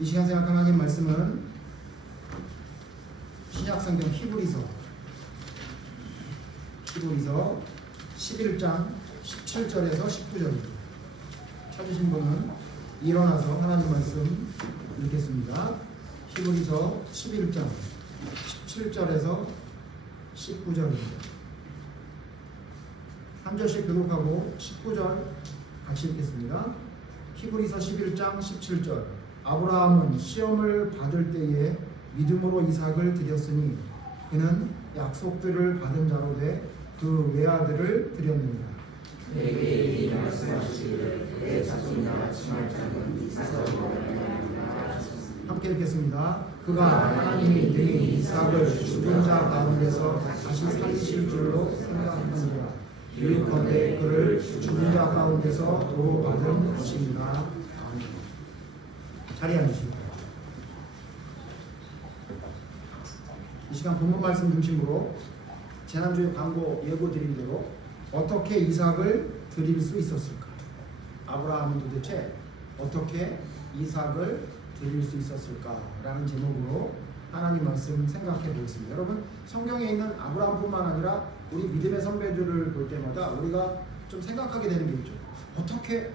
이 시간 생각할 하나님 말씀은 신약성경 히브리서 11장 17절에서 19절입니다. 찾으신 분은 일어나서 하나님 말씀 읽겠습니다. 히브리서 11장 17절에서 19절입니다. 한 절씩 교독하고 19절 같이 읽겠습니다. 히브리서 11장 17절. 아브라함은 시험을 받을 때에 믿음으로 이삭을 드렸으니 그는 약속들을 받은 자로 돼 그 외아들을 드렸느니라. 내게 이 말씀하시기를 내 자손이나 칭할 자는 이삭으로 말미암으리라. 함께 읽겠습니다. 그가 하나님이 능히 이삭을 죽은 자 가운데서 다시 살리실 줄로 생각하느니라. 비유컨대 그를 죽은 자 가운데서 도받은 것입니다. 아멘. 자리에 앉으십니다. 이 시간 본문 말씀 중심으로 지난주에 광고 예고 드린 대로 어떻게 이삭을 드릴 수 있었을까? 아브라함은 도대체 어떻게 이삭을 드릴 수 있었을까라는 제목으로 하나님 말씀 생각해 보겠습니다. 여러분, 성경에 있는 아브라함뿐만 아니라 우리 믿음의 선배들을 볼 때마다 우리가 좀 생각하게 되는 게 있죠. 어떻게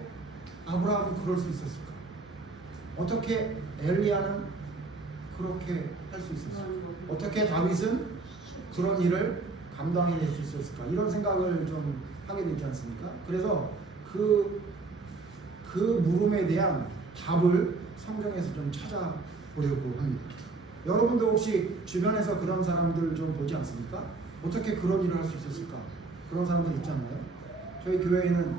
아브라함은 그럴 수 있었을까? 어떻게 엘리야는 그렇게 할 수 있었을까? 어떻게 다윗은 그런 일을 감당해낼 수 있었을까? 이런 생각을 좀 하게 되지 않습니까? 그래서 그 물음에 대한 답을 성경에서 좀 찾아보려고 합니다. 여러분도 혹시 주변에서 그런 사람들 좀 보지 않습니까? 어떻게 그런 일을 할 수 있었을까? 그런 사람들 있잖아요. 저희 교회에는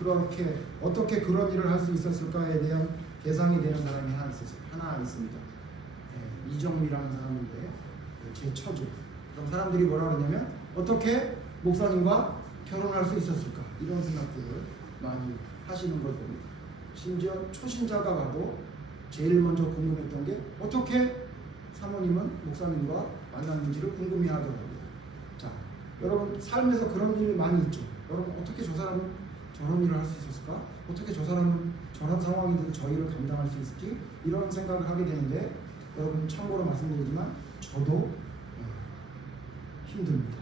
그렇게 어떻게 그런 일을 할 수 있었을까에 대한 대상이 되는 사람이 하나 있습니다. 이정미라는 사람인데 제 처제. 그럼 사람들이 뭐라 그러냐면 어떻게 목사님과 결혼할 수 있었을까? 이런 생각들을 많이 하시는 걸 봅니다. 심지어 초신자가 가도 제일 먼저 궁금했던 게 어떻게 사모님은 목사님과 만났는지를 궁금해하더라고요. 자, 여러분 삶에서 그런 일이 많이 있죠. 여러분 어떻게 저 사람은 저런 일을 할 수 있었을까? 어떻게 저 사람은 저런 상황인데도 저 일을 감당할 수 있을지? 이런 생각을 하게 되는데 여러분 참고로 말씀드리지만 저도 힘듭니다.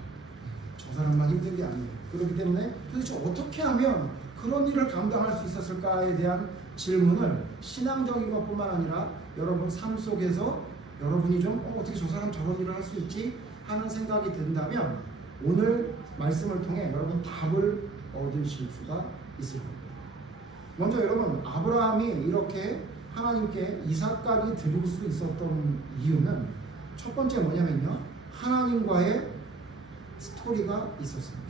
저 사람만 힘든 게 아니에요. 그렇기 때문에 도대체 어떻게 하면 그런 일을 감당할 수 있었을까에 대한 질문을 신앙적인 것뿐만 아니라 여러분 삶 속에서 여러분이 좀 어떻게 저 사람 저런 일을 할 수 있지? 하는 생각이 든다면 오늘 말씀을 통해 여러분 답을 얻으실 수가 있을 겁니다. 먼저 여러분 아브라함이 이렇게 하나님께 이삭까지 드릴 수 있었던 이유는 첫 번째 뭐냐면요. 하나님과의 스토리가 있었습니다.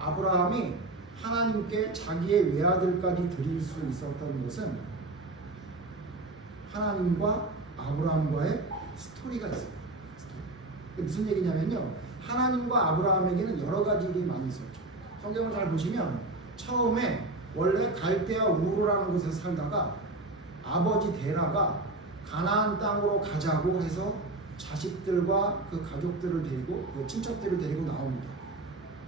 아브라함이 하나님께 자기의 외아들까지 드릴 수 있었던 것은 하나님과 아브라함과의 스토리가 있습니다. 무슨 얘기냐면요. 하나님과 아브라함에게는 여러 가지 일이 많이 있었죠. 성경을 잘 보시면 처음에 원래 갈대아 우르라는 곳에서 살다가 아버지 데라가 가나안 땅으로 가자고 해서 자식들과 그 가족들을 데리고 그 친척들을 데리고 나옵니다.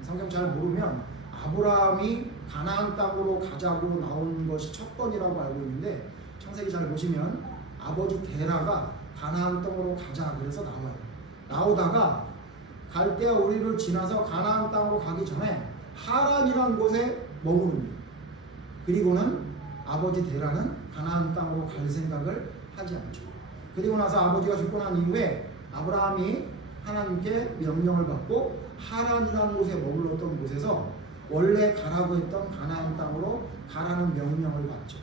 성경 잘 모르면 아브라함이 가나안 땅으로 가자고 나온 것이 첫 번이라고 알고 있는데 창세기 잘 보시면 아버지 데라가 가나안 땅으로 가자 그래서 나와요. 나오다가 갈대아 우리를 지나서 가나안 땅으로 가기 전에 하란이라는 곳에 머무릅니다. 그리고는 아버지 데라는 가나안 땅으로 갈 생각을 하지 않죠. 그리고 나서 아버지가 죽고 난 이후에 아브라함이 하나님께 명령을 받고 하란이라는 곳에 머물렀던 곳에서 원래 가라고 했던 가나안 땅으로 가라는 명령을 받죠.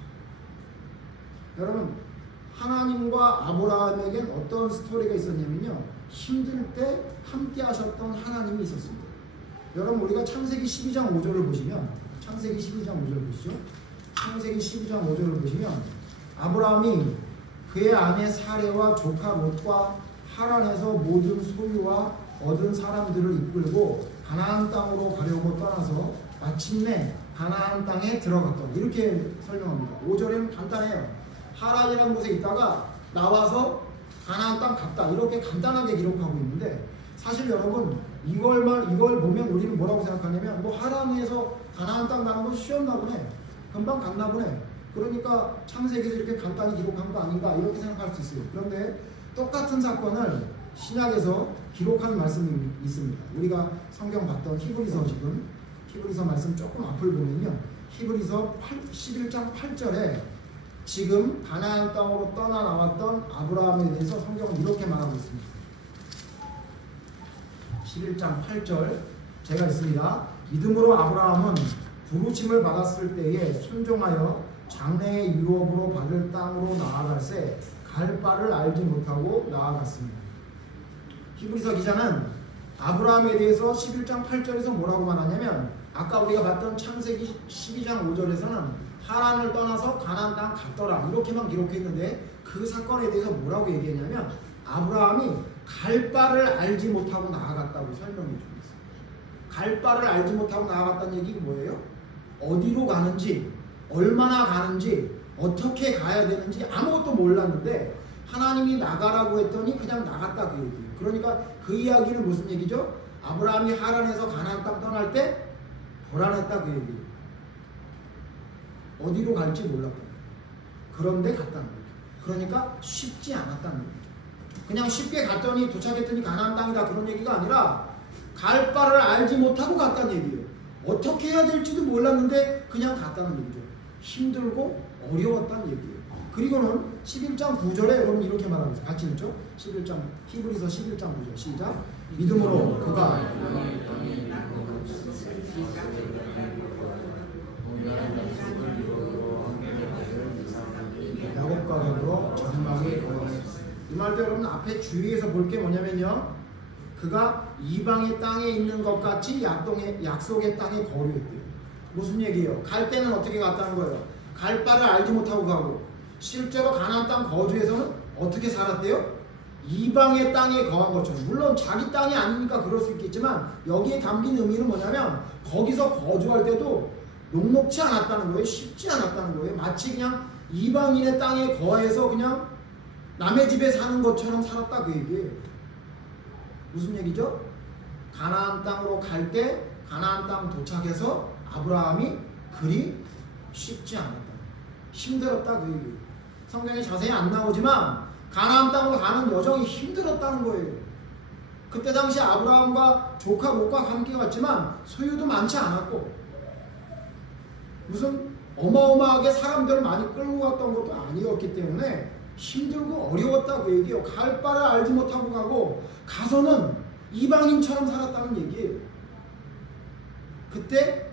여러분 하나님과 아브라함에겐 어떤 스토리가 있었냐면요. 힘들 때 함께 하셨던 하나님이 있었습니다. 여러분 우리가 창세기 12장 5절을 보시면 창세기 12장 5절 보시죠. 창세기 12장 5절을 보시면 아브라함이 그의 아내 사레와 조카 롯과 하란에서 모든 소유와 얻은 사람들을 이끌고 가나안 땅으로 가려고 떠나서 마침내 가나안 땅에 들어갔다. 이렇게 설명합니다. 5절에는 간단해요. 하란이라는 곳에 있다가 나와서 가나안 땅 갔다. 이렇게 간단하게 기록하고 있는데 사실 여러분 이걸 보면 우리는 뭐라고 생각하냐면 뭐 하란에서 가나안 땅 가는 건 쉬웠나 보네. 금방 갔나 보네. 그러니까 창세기에서 이렇게 간단히 기록한 거 아닌가 이렇게 생각할 수 있어요. 그런데 똑같은 사건을 신약에서 기록한 말씀이 있습니다. 우리가 성경 봤던 히브리서 지금 히브리서 말씀 조금 앞을 보면요. 히브리서 11장 8절에 지금 가나안 땅으로 떠나 나왔던 아브라함에 대해서 성경은 이렇게 말하고 있습니다. 11장 8절 제가 있습니다. 믿음으로 아브라함은 부르심을 받았을 때에 순종하여 장래의 유업으로 받을 땅으로 나아갈새 갈 바를 알지 못하고 나아갔습니다. 히브리서 기자는 아브라함에 대해서 11장 8절에서 뭐라고 말하냐면 아까 우리가 봤던 창세기 12장 5절에서는 하란을 떠나서 가나안 땅 갔더라 이렇게만 기록했는데 그 사건에 대해서 뭐라고 얘기했냐면 아브라함이 갈 바를 알지 못하고 나아갔다고 설명해 주고 있어요. 갈 바를 알지 못하고 나아갔다는 얘기가 뭐예요? 어디로 가는지 얼마나 가는지 어떻게 가야 되는지 아무것도 몰랐는데 하나님이 나가라고 했더니 그냥 나갔다 그 얘기예요. 그러니까 그 이야기는 무슨 얘기죠? 아브라함이 하란에서 가나안 땅 떠날 때 불안했다 그 얘기예요. 어디로 갈지 몰랐다. 그런데 갔다는 거죠. 그러니까 쉽지 않았다는 거죠. 그냥 쉽게 갔더니 도착했더니 가나안 땅이다 그런 얘기가 아니라 갈 바를 알지 못하고 갔다는 얘기예요. 어떻게 해야 될지도 몰랐는데 그냥 갔다는 얘기죠. 힘들고 어려웠다는 얘기예요. 그리고는 11장 9절에 여러분 이렇게 말하고 있어요. 같이 읽죠? 11장 히브리서 11장 9절 시작. 믿음으로 그가 야곱과 더불어 장막에 거하였습니다. 이 말도 여러분 앞에 주의해서 볼 게 뭐냐면요. 그가 이방의 땅에 있는 것 같이 약속의 땅에 거류했대요. 무슨 얘기예요? 갈 때는 어떻게 갔다는 거예요? 갈 바를 알지 못하고 가고 실제로 가나안 땅 거주에서는 어떻게 살았대요? 이방의 땅에 거한 것처럼. 물론 자기 땅이 아니니까 그럴 수 있겠지만 여기에 담긴 의미는 뭐냐면 거기서 거주할 때도 녹록치 않았다는 거예요. 쉽지 않았다는 거예요. 마치 그냥 이방인의 땅에 거해서 그냥 남의 집에 사는 것처럼 살았다 그 얘기예요. 무슨 얘기죠? 가나안 땅으로 갈 때 가나안 땅 도착해서 아브라함이 그리 쉽지 않았다. 힘들었다 그 얘기예요. 성경에 자세히 안 나오지만 가나안 땅으로 가는 여정이 힘들었다는 거예요. 그때 당시 아브라함과 조카 롯과 함께 갔지만 소유도 많지 않았고 무슨 어마어마하게 사람들을 많이 끌고 갔던 것도 아니었기 때문에 힘들고 어려웠다 그 얘기예요. 갈 바를 알지 못하고 가고 가서는 이방인처럼 살았다는 얘기예요. 그때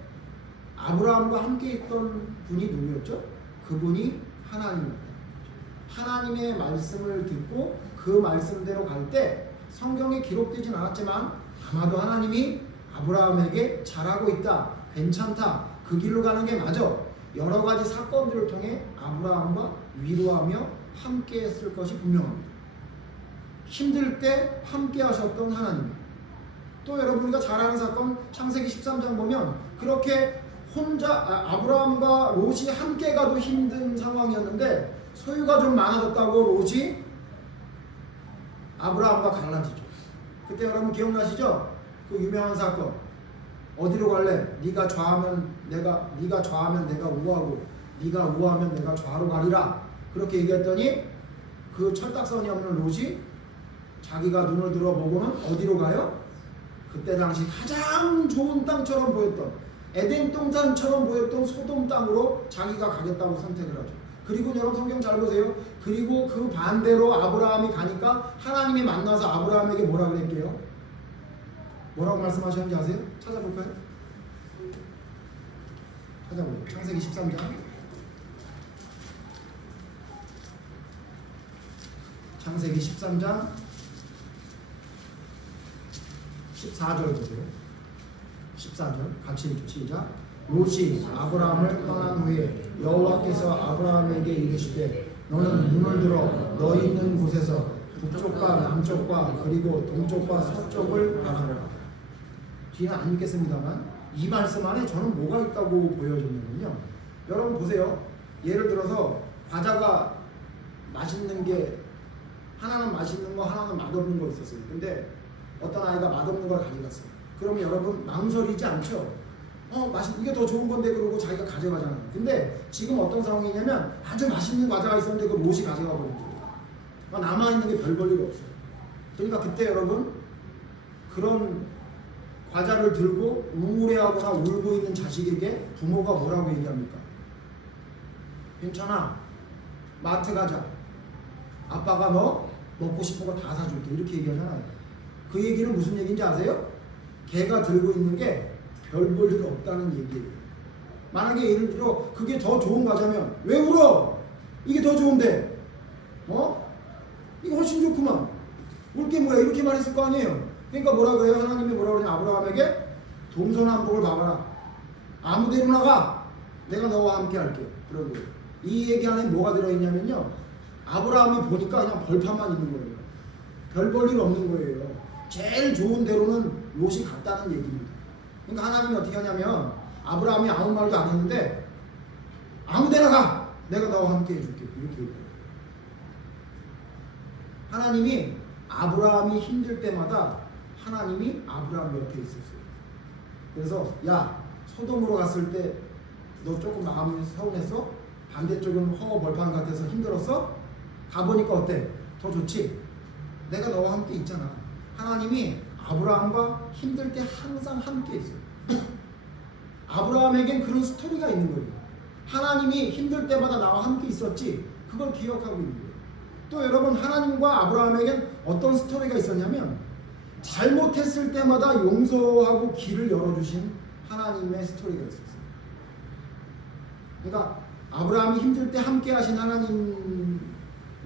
아브라함과 함께 있던 분이 누구였죠? 그분이 하나님이었다. 하나님의 말씀을 듣고 그 말씀대로 갈 때 성경에 기록되진 않았지만 아마도 하나님이 아브라함에게 잘하고 있다, 괜찮다, 그 길로 가는 게 맞아. 여러 가지 사건들을 통해 아브라함과 위로하며 함께 했을 것이 분명합니다. 힘들 때 함께 하셨던 하나님. 또 여러분 우리가 잘 아는 사건 창세기 13장 보면 그렇게 혼자 아브라함과 롯이 함께 가도 힘든 상황이었는데 소유가 좀 많아졌다고 롯이 아브라함과 갈라지죠. 그때 여러분 기억나시죠? 그 유명한 사건. 어디로 갈래? 네가 좌하면 내가 우하고 네가 우하면 내가 좌로 가리라. 그렇게 얘기했더니 그 철딱선이 없는 롯이 자기가 눈을 들어보고는 어디로 가요? 그때 당시 가장 좋은 땅처럼 보였던 에덴 동산처럼 보였던 소돔 땅으로 자기가 가겠다고 선택을 하죠. 그리고 여러분 성경 잘 보세요. 그리고 그 반대로 아브라함이 가니까 하나님이 만나서 아브라함에게 뭐라 그랬게요? 뭐라고 말씀하셨는지 아세요? 찾아볼까요? 찾아볼까요? 창세기 13장 창세기 13장 14절 보세요. 14절 같이 읽죠. 시작. 롯이 아브라함을 떠난 후에 여호와께서 아브라함에게 이르시되 너는 눈을 들어 너희 있는 곳에서 북쪽과 남쪽과 그리고 동쪽과 서쪽을 바라보라. 뒤는 안 읽겠습니다만 이 말씀 안에 저는 뭐가 있다고 보여졌냐면요. 여러분 보세요. 예를 들어서 과자가 맛있는 게 하나는 맛있는 거 하나는 맛없는 거 있었어요. 근데 어떤 아이가 맛없는 걸 가져갔어요. 그러면 여러분 망설이지 않죠? 이게 더 좋은 건데 그러고 자기가 가져가잖아요. 근데 지금 어떤 상황이냐면 아주 맛있는 과자가 있었는데 그 롯이 가져가 버린 거예요. 남아있는 게 별 볼 일 없어요. 그러니까 그때 여러분 그런 과자를 들고 우울해하거나 울고 있는 자식에게 부모가 뭐라고 얘기합니까? 괜찮아, 마트 가자, 아빠가 너 먹고 싶은 거 다 사줄게, 이렇게 얘기하잖아요. 그 얘기는 무슨 얘기인지 아세요? 걔가 들고 있는 게 별 볼 일 없다는 얘기예요. 만약에 예를 들어 그게 더 좋은 과자면 왜 울어? 이게 더 좋은데 이거 훨씬 좋구만, 울 게 뭐야, 이렇게 말했을 거 아니에요. 그러니까 뭐라 그래요? 하나님이 뭐라 그러냐, 아브라함에게 동서남북을 봐봐라, 아무데로 나가, 내가 너와 함께 할게. 그러고 이 얘기 안에 뭐가 들어있냐면요, 아브라함이 보니까 그냥 벌판만 있는 거예요. 별 볼 일 없는 거예요. 제일 좋은 데로는 롯이 갔다는 얘기입니다. 그러니까 하나님이 어떻게 하냐면 아브라함이 아무 말도 안 했는데 아무 데나 가, 내가 너와 함께 해줄게, 이렇게 얘기해요. 하나님이 아브라함이 힘들 때마다 하나님이 아브라함 옆에 있었어요. 그래서 야, 소돔으로 갔을 때 너 조금 마음이 서운했어? 반대쪽은 허 벌판 같아서 힘들었어? 가보니까 어때? 더 좋지? 내가 너와 함께 있잖아. 하나님이 아브라함과 힘들 때 항상 함께 있어요. 아브라함에겐 그런 스토리가 있는 거예요. 하나님이 힘들 때마다 나와 함께 있었지, 그걸 기억하고 있는 거예요. 또 여러분, 하나님과 아브라함에겐 어떤 스토리가 있었냐면 잘못했을 때마다 용서하고 길을 열어주신 하나님의 스토리가 있었어요. 그러니까 아브라함이 힘들 때 함께 하신 하나님의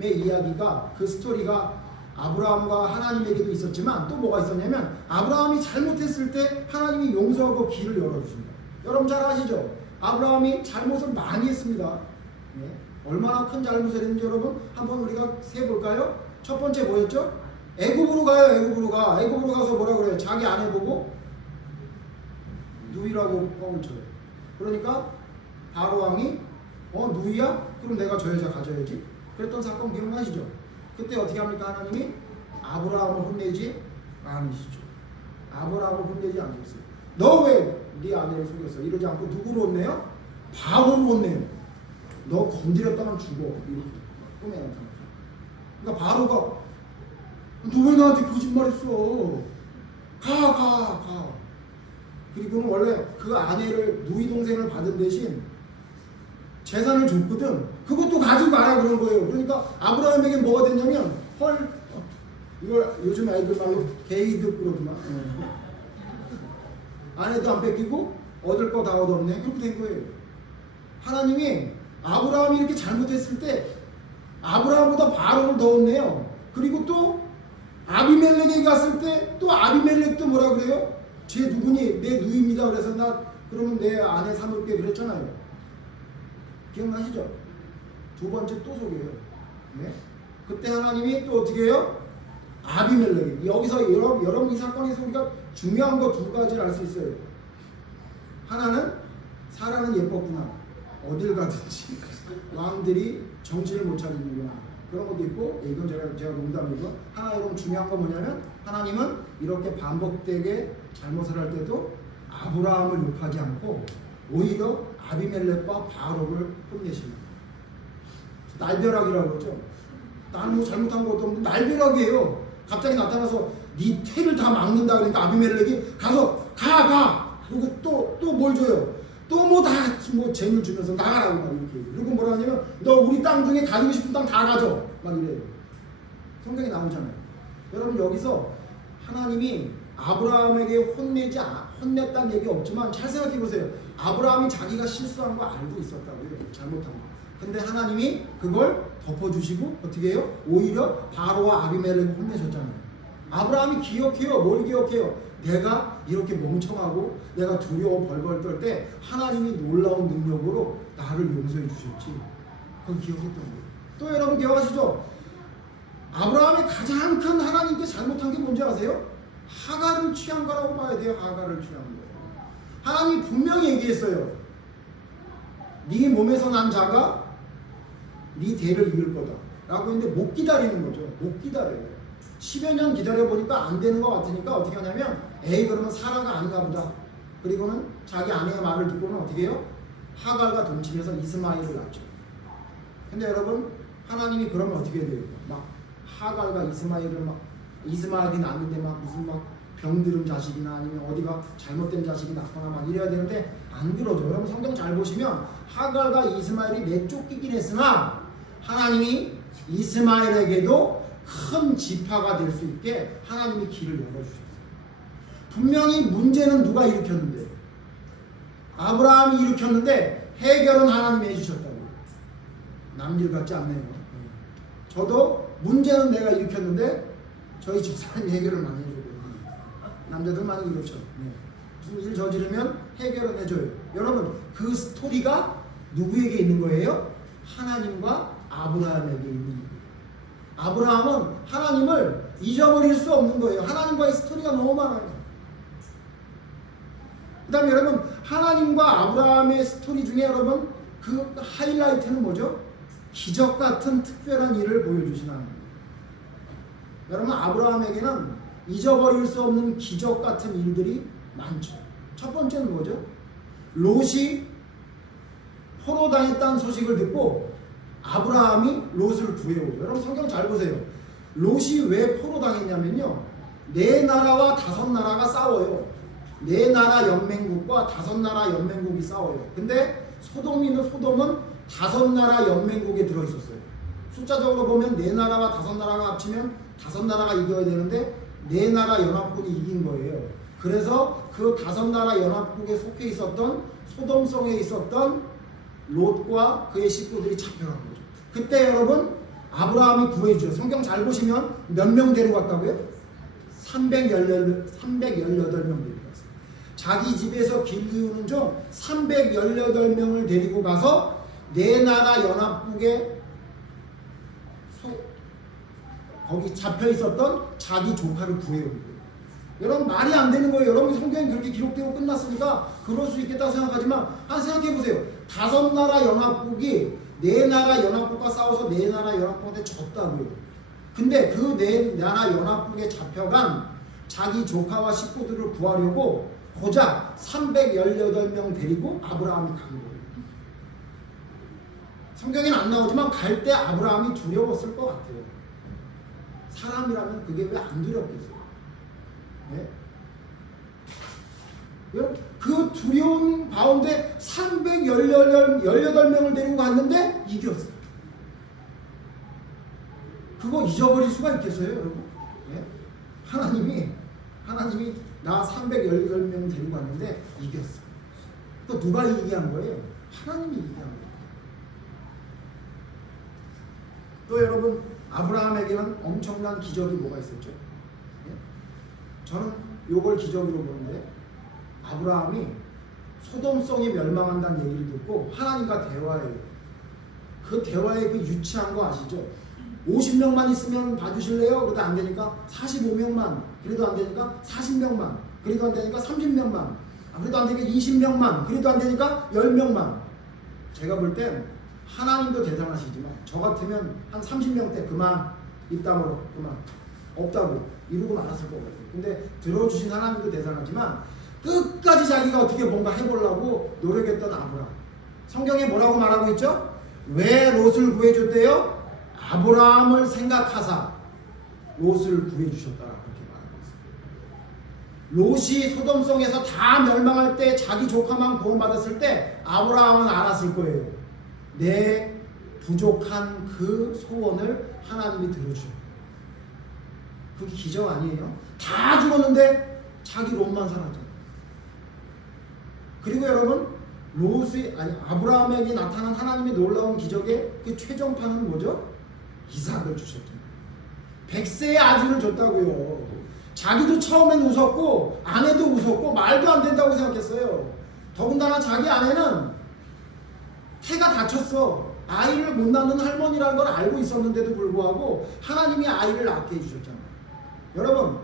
이야기가, 그 스토리가 아브라함과 하나님에게도 있었지만 또 뭐가 있었냐면 아브라함이 잘못했을 때 하나님이 용서하고 길을 열어주십니다. 여러분 잘 아시죠? 아브라함이 잘못을 많이 했습니다. 네. 얼마나 큰 잘못을 했는지 여러분 한번 우리가 세볼까요? 첫 번째 뭐였죠? 애굽으로 가요. 애굽으로 가. 애굽으로 가서 뭐라 그래요? 자기 아내 보고 누이라고 뻥을 쳐요. 그러니까 바로 왕이 누이야? 그럼 내가 저 여자 가져야지. 그랬던 사건 기억나시죠? 그때 어떻게 합니까? 하나님이 아브라함을 혼내지 않으시죠. 아브라함을 혼내지 않으셨어요. 너 왜 네 아내를 속였어? 이러지 않고 누구를 혼내요? 바로를 혼내요. 너 건드렸다면 죽어. 이렇게 꿈에 나타나죠. 그러니까 바로가 너 왜 나한테 거짓말했어? 가. 그리고는 원래 그 아내를, 누이 동생을 받은 대신 재산을 줬거든. 그것도 가지고 가라 그런 거예요. 그러니까 아브라함에게 뭐가 됐냐면 이걸 요즘 아이들 말로 게이득 그러더만. 아내도 안 뺏기고 얻을 거 다 얻었네. 그렇게 된 거예요. 하나님이 아브라함이 이렇게 잘못했을 때 아브라함보다 바로를 더 얻네요. 그리고 또 아비멜렉에게 갔을 때 또 아비멜렉도 뭐라 그래요? 쟤 누구니? 내 누이입니다. 그래서 나 그러면 내 아내 삼을게 그랬잖아요. 기억나시죠? 두 번째 또 속여요. 네? 그때 하나님이 또 어떻게 해요? 아비멜렉. 여기서 여러분 이 사건에서 우리가 중요한 거 두 가지를 알 수 있어요. 하나는 사라는 예뻤구나. 어딜 가든지 왕들이 정신을 못 차리는구나. 그런 것도 있고, 이건 제가 농담이고, 하나 여러분 중요한 건 뭐냐면 하나님은 이렇게 반복되게 잘못을 할 때도 아브라함을 욕하지 않고 오히려 아비멜렉과 바로를 혼내십니다. 날벼락이라고 그러죠. 나는 뭐 잘못한 것도 없는데 날벼락이에요. 갑자기 나타나서 네 태를 다 막는다. 그러니까 아비멜렉이 가서 가. 그리고 또 뭘 줘요? 또 뭐 다 뭐 재물 주면서 나가라고 막 이렇게. 그리고 뭐라 하냐면 너 우리 땅 중에 가지고 싶은 땅 다 가져. 막 이래요. 성경에 나오잖아요. 여러분 여기서 하나님이 아브라함에게 혼냈다는 얘기 없지만 잘 생각해 보세요. 아브라함이 자기가 실수한 거 알고 있었다고요. 잘못한 거. 근데 하나님이 그걸 덮어주시고 어떻게 해요? 오히려 바로와 아비멜렉을 혼내셨잖아요. 아브라함이 기억해요. 뭘 기억해요? 내가 이렇게 멍청하고 내가 두려워 벌벌 떨 때 하나님이 놀라운 능력으로 나를 용서해 주셨지. 그걸 기억했던 거예요. 또 여러분 기억하시죠? 아브라함의 가장 큰 하나님께 잘못한 게 뭔지 아세요? 하갈을 취한 거라고 봐야 돼요. 하갈을 취한 거. 하나님이 분명히 얘기했어요. 네 몸에서 난 자가 네 대를 이을 거다 라고 했는데 못 기다리는 거죠. 못 기다려요. 10여 년 기다려보니까 안 되는 것 같으니까 어떻게 하냐면 에이 그러면 사라가 아닌가 보다. 그리고는 자기 아내의 말을 듣고는 어떻게 해요? 하갈과 동침해서 이스마엘을 낳죠. 근데 여러분 하나님이 그러면 어떻게 돼요? 막 하갈과 이스마엘이 낳는데 막 무슨 막 병들은 자식이나 아니면 어디가 잘못된 자식이 낳거나 막 이래야 되는데 안 그러죠. 여러분 성경 잘 보시면 하갈과 이스마엘이 내쫓기긴 했으나 하나님이 이스마엘에게도 큰 지파가 될 수 있게 하나님이 길을 열어주셨어요. 분명히 문제는 누가 일으켰는데? 아브라함이 일으켰는데 해결은 하나님이 해주셨다고. 남일 같지 않네요. 저도 문제는 내가 일으켰는데 저희 집사람이 해결을 많이 해주고 남자들 많이 그렇죠. 무슨 일 저지르면 해결은 해줘요. 여러분 그 스토리가 누구에게 있는 거예요? 하나님과 아브라함에게 있는 거예요. 아브라함은 하나님을 잊어버릴 수 없는 거예요. 하나님과의 스토리가 너무 많아요. 그 다음에 여러분 하나님과 아브라함의 스토리 중에 여러분 그 하이라이트는 뭐죠? 기적 같은 특별한 일을 보여주신 하나님. 여러분 아브라함에게는 잊어버릴 수 없는 기적 같은 일들이 많죠. 첫 번째는 뭐죠? 롯이 포로당했다는 소식을 듣고 아브라함이 롯을 구해오죠. 여러분 성경 잘 보세요. 롯이 왜 포로당했냐면요. 네 나라와 다섯 나라가 싸워요. 네 나라 연맹국과 다섯 나라 연맹국이 싸워요. 근데 소돔은 다섯 나라 연맹국에 들어있었어요. 숫자적으로 보면 네 나라와 다섯 나라가 합치면 다섯 나라가 이겨야 되는데 네 나라 연합국이 이긴 거예요. 그래서 그 다섯 나라 연합국에 속해 있었던 소돔성에 있었던 롯과 그의 식구들이 잡혀간 거죠. 그때 여러분 아브라함이 구해주죠. 성경 잘 보시면 몇 명 데리고 갔다고요? 318명 데리고 갔어요. 자기 집에서 길리우는 중 318명을 데리고 가서 네 나라 연합국에 거기 잡혀 있었던 자기 조카를 구해온 거예요. 여러분 말이 안 되는 거예요. 여러분 성경이 그렇게 기록되고 끝났으니까 그럴 수 있겠다고 생각하지만 한 생각해 보세요. 다섯 나라 연합국이 네 나라 연합국과 싸워서 네 나라 연합국한테 졌다고요. 근데 그 네 나라 연합국에 잡혀간 자기 조카와 식구들을 구하려고 고작 318명 데리고 아브라함이 간 거예요. 성경에는 안 나오지만 갈 때 아브라함이 두려웠을 것 같아요. 사람이라면 그게 왜 안 두렵겠어요? 네? 그 두려운 가운데 318명을 데리고 갔는데 이겼어요. 그거 잊어버릴 수가 있겠어요, 여러분? 네? 하나님이 나 318명 데리고 갔는데 이겼어. 또 누가 이기게 한 거예요? 하나님이 이기게 한 거예요. 또 여러분 아브라함에게는 엄청난 기적이 뭐가 있었죠? 예? 저는 요걸 기적으로 보는데 아브라함이 소돔성이 멸망한다는 얘기를 듣고 하나님과 대화해요. 그 대화의 그 유치한 거 아시죠? 50명만 있으면 봐주실래요? 그래도 안 되니까 45명만, 그래도 안 되니까 40명만, 그래도 안 되니까 30명만, 그래도 안 되니까 20명만, 그래도 안 되니까 10명만. 제가 볼 땐 하나님도 대단하시지만 저 같으면 한 30명대 그만, 입담으로 그만, 없다고 이러고 말았을 것 같아요. 근데 들어주신 하나님도 대단하지만 끝까지 자기가 어떻게 뭔가 해보려고 노력했던 아브라함. 성경에 뭐라고 말하고 있죠? 왜 롯을 구해줬대요? 아브라함을 생각하사 롯을 구해주셨다. 그렇게 말하고 있습니다. 롯이 소돔성에서 다 멸망할 때 자기 조카만 구원받았을 때 아브라함은 알았을 거예요. 내 부족한 그 소원을 하나님이 들어주셨다. 그게 기적 아니에요? 다 죽었는데 자기 롯만 살았죠. 그리고 여러분 아브라함에게 나타난 하나님의 놀라운 기적의 그 최종판은 뭐죠? 이삭을 주셨죠. 100세의 아들을 줬다고요. 자기도 처음엔 웃었고 아내도 웃었고 말도 안 된다고 생각했어요. 더군다나 자기 아내는 태가 다쳤어. 아이를 못 낳는 할머니라는 걸 알고 있었는데도 불구하고 하나님이 아이를 낳게 해주셨잖아요. 여러분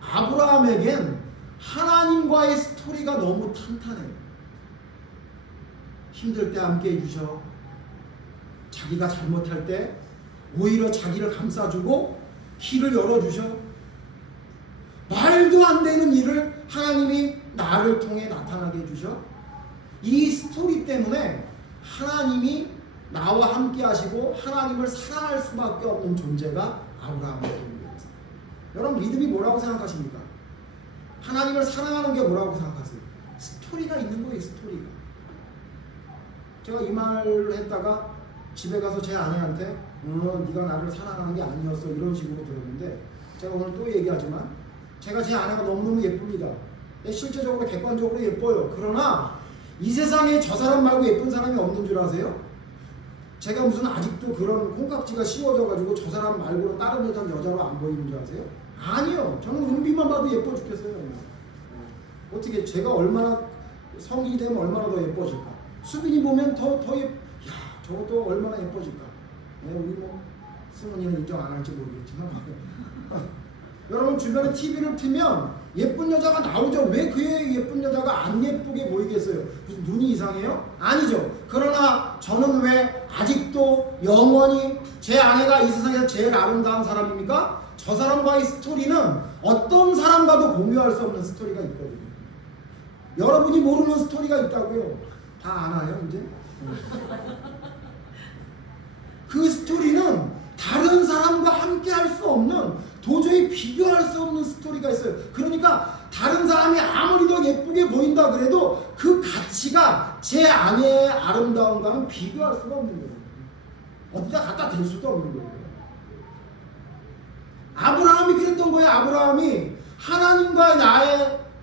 아브라함에겐 하나님과의 스토리가 너무 탄탄해요. 힘들 때 함께 해주셔. 자기가 잘못할 때 오히려 자기를 감싸주고 길을 열어주셔. 말도 안 되는 일을 하나님이 나를 통해 나타나게 해주셔. 이 스토리 때문에 하나님이 나와 함께 하시고 하나님을 사랑할 수밖에 없는 존재가 아브라함이 됩니다. 여러분 믿음이 뭐라고 생각하십니까? 하나님을 사랑하는 게 뭐라고 생각하세요? 스토리가 있는 거예요. 스토리가. 제가 이 말을 했다가 집에 가서 제 아내한테 네가 나를 사랑하는 게 아니었어 이런 식으로 들었는데, 제가 오늘 또 얘기하지만 제가 제 아내가 너무너무 예쁩니다. 실제적으로 객관적으로 예뻐요. 그러나 이 세상에 저 사람 말고 예쁜 사람이 없는 줄 아세요? 제가 무슨 아직도 그런 콩깍지가 씌워져가지고 저 사람 말고는 다른 여자로 안 보이는 줄 아세요? 아니요. 저는 은비만 봐도 예뻐 죽겠어요. 어떻게 제가 얼마나 성인이 되면 얼마나 더 예뻐질까? 수빈이 보면 더 야, 저것도 얼마나 예뻐질까? 네, 우리 뭐 승훈이는 인정 안 할지 모르겠지만 여러분 주변에 TV를 틀면 예쁜 여자가 나오죠. 왜 그 예쁜 여자가 안 예쁘게 보이겠어요? 무슨 눈이 이상해요? 아니죠. 그러나 저는 왜 아직도 영원히 제 아내가 이 세상에서 제일 아름다운 사람입니까? 저 사람과의 스토리는 어떤 사람과도 공유할 수 없는 스토리가 있거든요. 여러분이 모르는 스토리가 있다고요. 다 아나요 이제? 그 스토리는 다른 사람과 함께 할 수 없는, 도저히 비교할 수 없는 스토리가 있어요. 그러니까 다른 사람이 아무리 더 예쁘게 보인다 그래도 그 가치가 제 아내의 아름다움과는 비교할 수가 없는 거예요. 어디다 갖다 댈 수도 없는 거예요. 아브라함이 그랬던 거예요. 아브라함이 하나님과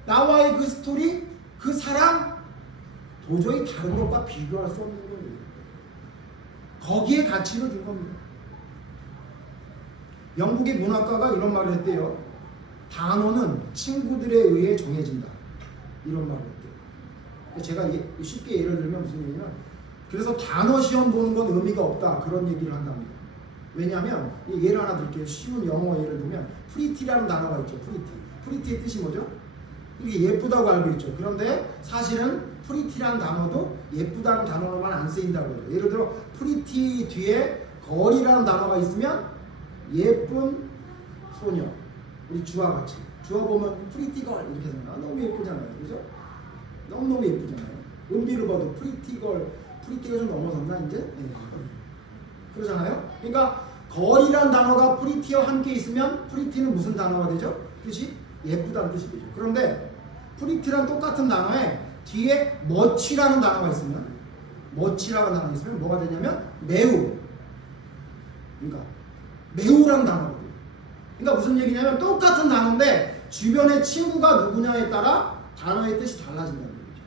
나와의 그 스토리, 그 사랑, 도저히 다른 것과 비교할 수 없는 거예요. 거기에 가치를 준 겁니다. 영국의 문학가가 이런 말을 했대요. 단어는 친구들에 의해 정해진다. 이런 말을 했대요. 제가 쉽게 예를 들면 무슨 얘기냐면, 그래서 단어 시험 보는 건 의미가 없다. 그런 얘기를 한답니다. 왜냐하면 예를 하나 드릴게요. 쉬운 영어 예를 들면 프리티라는 단어가 있죠. 프리티의 뜻이 뭐죠? 이게 예쁘다고 알고 있죠. 그런데 사실은 프리티라는 단어도 예쁘다는 단어로만 안 쓰인다고 해요. 예를 들어 프리티 뒤에 거리라는 단어가 있으면 예쁜 소녀, 우리 주와 같이, 주와 보면 프리티걸 이렇게 생각하. 너무 예쁘잖아요. 그죠? 너무너무 예쁘잖아요. 은비를 봐도 프리티걸 좀 넘어섰나 이제? 네. 그러잖아요. 그러니까 거리란 단어가 프리티와 함께 있으면 프리티는 무슨 단어가 되죠? 뜻이 예쁘다는 뜻이 되죠. 그런데 프리티랑 똑같은 단어에 뒤에 멋이라는 단어가 있으면, 멋이라는 단어가 있으면 뭐가 되냐면 매우. 그러니까 매우라는 단어가 돼요. 그러니까 무슨 얘기냐면 똑같은 단어인데 주변의 친구가 누구냐에 따라 단어의 뜻이 달라진다는 거죠.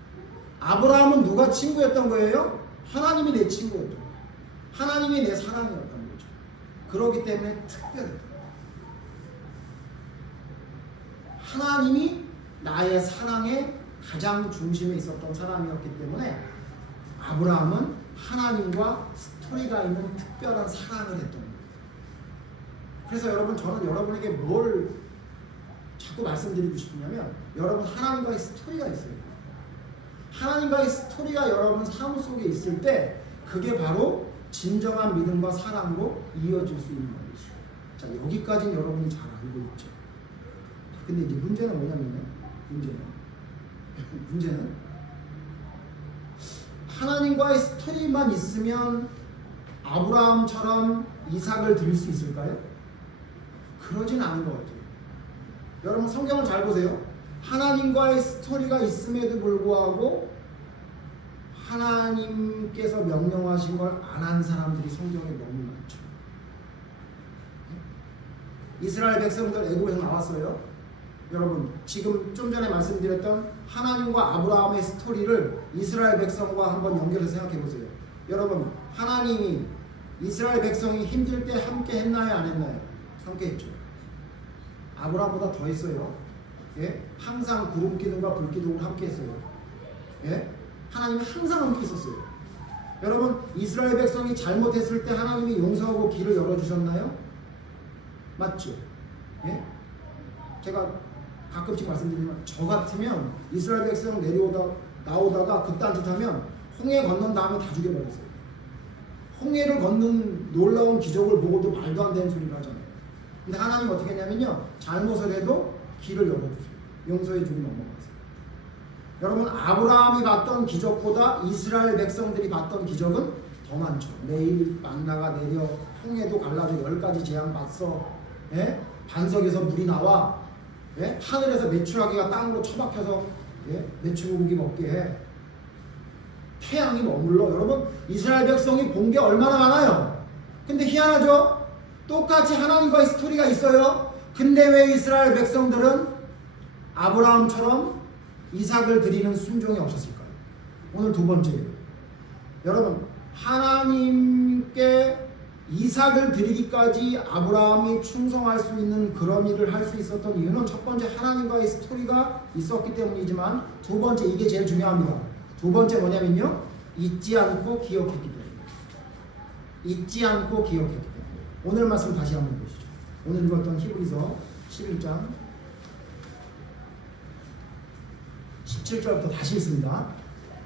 아브라함은 누가 친구였던 거예요? 하나님이 내 친구였던 거예요. 하나님이 내 사랑이었던 거죠. 그렇기 때문에 특별했던 거예요. 하나님이 나의 사랑의 가장 중심에 있었던 사람이었기 때문에 아브라함은 하나님과 스토리가 있는 특별한 사랑을 했던 거예요. 그래서 여러분, 저는 여러분에게 뭘 자꾸 말씀드리고 싶으냐면, 여러분 하나님과의 스토리가 있어요. 하나님과의 스토리가 여러분 삶 속에 있을 때 그게 바로 진정한 믿음과 사랑으로 이어질 수 있는 것이죠. 자, 여기까지는 여러분이 잘 알고 있죠. 근데 이제 문제는 뭐냐면요. 문제는 하나님과의 스토리만 있으면 아브라함처럼 이삭을 드릴 수 있을까요? 그러진 않은 것 같아요. 여러분 성경을 잘 보세요. 하나님과의 스토리가 있음에도 불구하고 하나님께서 명령하신 걸 안 한 사람들이 성경에 너무 많죠. 이스라엘 백성들 애굽에서 나왔어요. 여러분 지금 좀 전에 말씀드렸던 하나님과 아브라함의 스토리를 이스라엘 백성과 한번 연결해서 생각해 보세요. 여러분 하나님이 이스라엘 백성이 힘들 때 함께 했나요? 안 했나요? 함께 했죠. 아브라함보다 더 했어요. 예? 항상 구름 기둥과 불 기둥을 함께 했어요. 예? 하나님이 항상 함께 있었어요. 여러분 이스라엘 백성이 잘못했을 때 하나님이 용서하고 길을 열어주셨나요? 맞죠? 예? 제가 가끔씩 말씀드리지만 저 같으면 이스라엘 백성 나오다가 그딴 짓 하면 홍해 건넌 다음에 다 죽여버렸어요. 홍해를 걷는 놀라운 기적을 보고도 말도 안 되는 소리를 하잖아요. 근데 하나님 어떻게 했냐면요, 잘못을 해도 길을 열어주세요. 용서해 주고 넘어가세요. 여러분 아브라함이 봤던 기적보다 이스라엘 백성들이 봤던 기적은 더 많죠. 매일 만나가 내려 홍해도 갈라져 10가지 재앙 봤어. 예? 반석에서 물이 나와. 예? 하늘에서 메추라기가 땅으로 처박혀서 예? 메추고기 먹게 해. 태양이 머물러. 여러분 이스라엘 백성이 본 게 얼마나 많아요. 근데 희한하죠? 똑같이 하나님과의 스토리가 있어요. 근데 왜 이스라엘 백성들은 아브라함처럼 이삭을 드리는 순종이 없었을까요? 오늘 두 번째예요. 여러분 하나님께 이삭을 드리기까지 아브라함이 충성할 수 있는 그런 일을 할 수 있었던 이유는 첫 번째 하나님과의 스토리가 있었기 때문이지만 두 번째 이게 제일 중요합니다. 두 번째 뭐냐면요. 잊지 않고 기억했기 때문입니다. 잊지 않고 기억했기 때문에. 오늘 말씀 다시 한번 보시죠. 오늘 읽었던 히브리서 11장 17절부터 다시 읽습니다.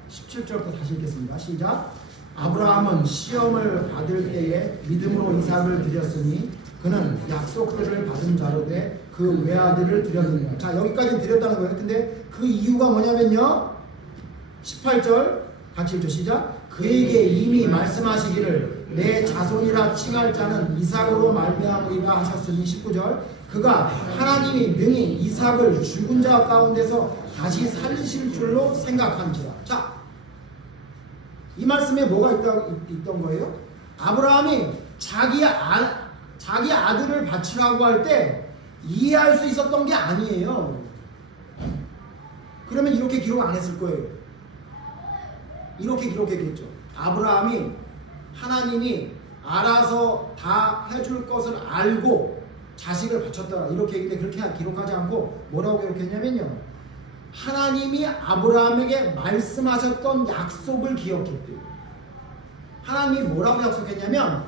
17절부터 다시 읽겠습니다. 시작. 아브라함은 시험을 받을 때에 믿음으로 이삭을 드렸으니 그는 약속들을 받은 자로 돼 그 외아들을 드렸느니라. 자 여기까지 드렸다는 거예요. 근데 그 이유가 뭐냐면요. 18절 같이 읽죠. 시작. 그에게 이미 말씀하시기를 내 자손이라 칭할 자는 이삭으로 말미암으리라 하셨으니 19절 그가 하나님이 능히 이삭을 죽은 자 가운데서 다시 살리실 줄로 생각한지라. 자, 이 말씀에 뭐가 있던 거예요? 아브라함이 자기 아들을 바치라고 할 때 이해할 수 있었던 게 아니에요. 그러면 이렇게 기록 안 했을 거예요. 이렇게 기록했겠죠. 아브라함이 하나님이 알아서 다 해줄 것을 알고 자식을 바쳤더라. 이렇게 근데 그렇게 기록하지 않고 뭐라고 기록했냐면요. 하나님이 아브라함에게 말씀하셨던 약속을 기억했대요. 하나님이 뭐라고 약속했냐면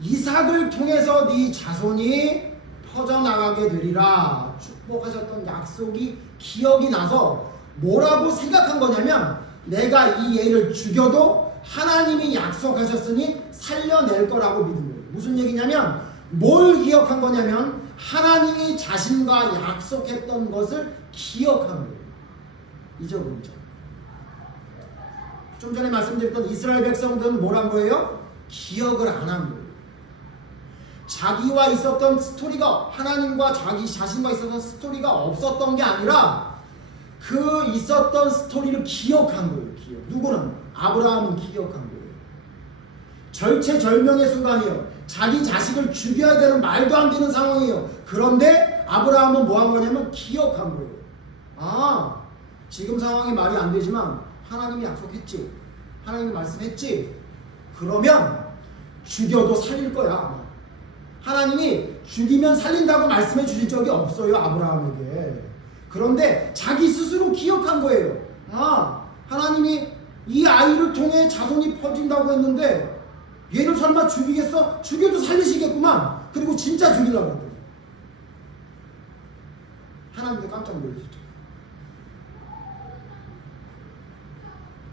이삭을 통해서 네 자손이 퍼져나가게 되리라 축복하셨던 약속이 기억이 나서 뭐라고 생각한 거냐면 내가 이 애를 죽여도 하나님이 약속하셨으니 살려낼 거라고 믿은 거예요. 무슨 얘기냐면 뭘 기억한 거냐면 하나님이 자신과 약속했던 것을 기억한 거예요. 잊어버리죠. 좀 전에 말씀드렸던 이스라엘 백성들은 뭘 한 거예요? 기억을 안 한 거예요. 자기와 있었던 스토리가 하나님과 자신과 있었던 스토리가 없었던 게 아니라 그 있었던 스토리를 기억한 거예요. 기억. 누구는? 아브라함은 기억한 거예요. 절체절명의 순간이에요. 자기 자식을 죽여야 되는 말도 안 되는 상황이에요. 그런데 아브라함은 뭐 한 거냐면 기억한 거예요. 아, 지금 상황이 말이 안 되지만 하나님이 약속했지. 하나님이 말씀했지. 그러면 죽여도 살릴 거야. 하나님이 죽이면 살린다고 말씀해 주신 적이 없어요. 아브라함에게. 그런데 자기 스스로 기억한 거예요. 아, 하나님이 이 아이를 통해 자손이 퍼진다고 했는데 얘를 설마 죽이겠어? 죽여도 살리시겠구만. 그리고 진짜 죽이려고 했더니 하나님도 깜짝 놀라셨죠.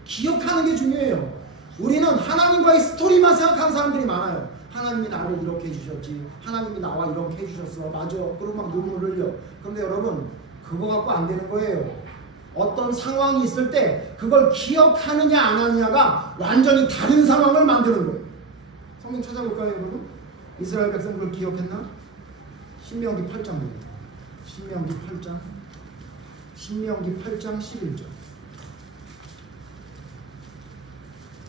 기억하는 게 중요해요. 우리는 하나님과의 스토리만 생각하는 사람들이 많아요. 하나님이 나를 이렇게 해주셨지. 하나님이 나와 이렇게 해주셨어. 맞아. 그러고 막 눈물 흘려. 그런데 여러분 그거 갖고 안 되는 거예요. 어떤 상황이 있을 때 그걸 기억하느냐 안 하느냐가 완전히 다른 상황을 만드는 거예요. 성경 찾아볼까요 여러분? 이스라엘 백성들 기억했나? 신명기 8장입니다. 신명기 8장 11절.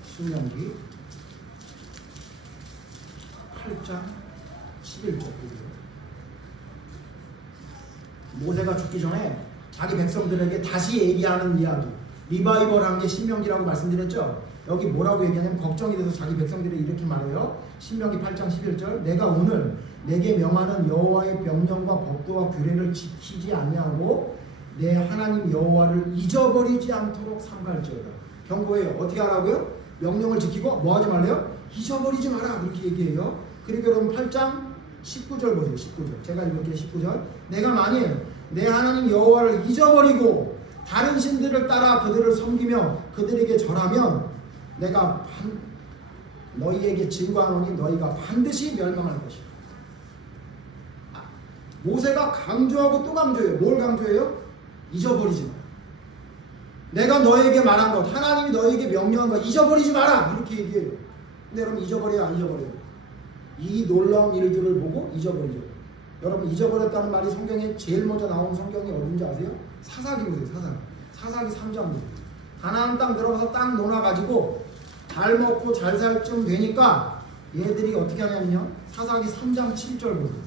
신명기 8장 11절. 모세가 죽기 전에 자기 백성들에게 다시 얘기하는 이야기, 리바이벌한 게 신명기라고 말씀드렸죠. 여기 뭐라고 얘기하냐면 걱정이 돼서 자기 백성들이 이렇게 말해요. 신명기 8장 11절. 내가 오늘 내게 명하는 여호와의 명령과 법도와 규례를 지키지 아니하고 내 하나님 여호와를 잊어버리지 않도록 삼갈지어다. 경고해요. 어떻게 하라고요? 명령을 지키고 뭐 하지 말래요? 잊어버리지 마라. 그렇게 얘기해요. 그리고 여러분 8장 19절 보세요. 19절. 제가 읽을게요. 19절. 내가 만일 내 하나님 여호와를 잊어버리고 다른 신들을 따라 그들을 섬기며 그들에게 절하면 내가 너희에게 증거하노니 너희가 반드시 멸망할 것이다. 모세가 강조하고 또 강조해요. 뭘 강조해요? 잊어버리지 마. 내가 너에게 말한 것, 하나님이 너에게 명령한 것 잊어버리지 마라 이렇게 얘기해요. 근데 여러분 잊어버려요, 안 잊어버려요? 이 놀라운 일들을 보고 잊어버리죠. 여러분 잊어버렸다는 말이 성경에 제일 먼저 나온 성경이 어딘지 아세요? 사사기 보세요. 사사기 3장 보세요. 가나안 땅 들어가서 땅 놀아가지고 잘 먹고 잘 살 쯤 되니까 얘들이 어떻게 하냐면요, 사사기 3장 7절 보세요.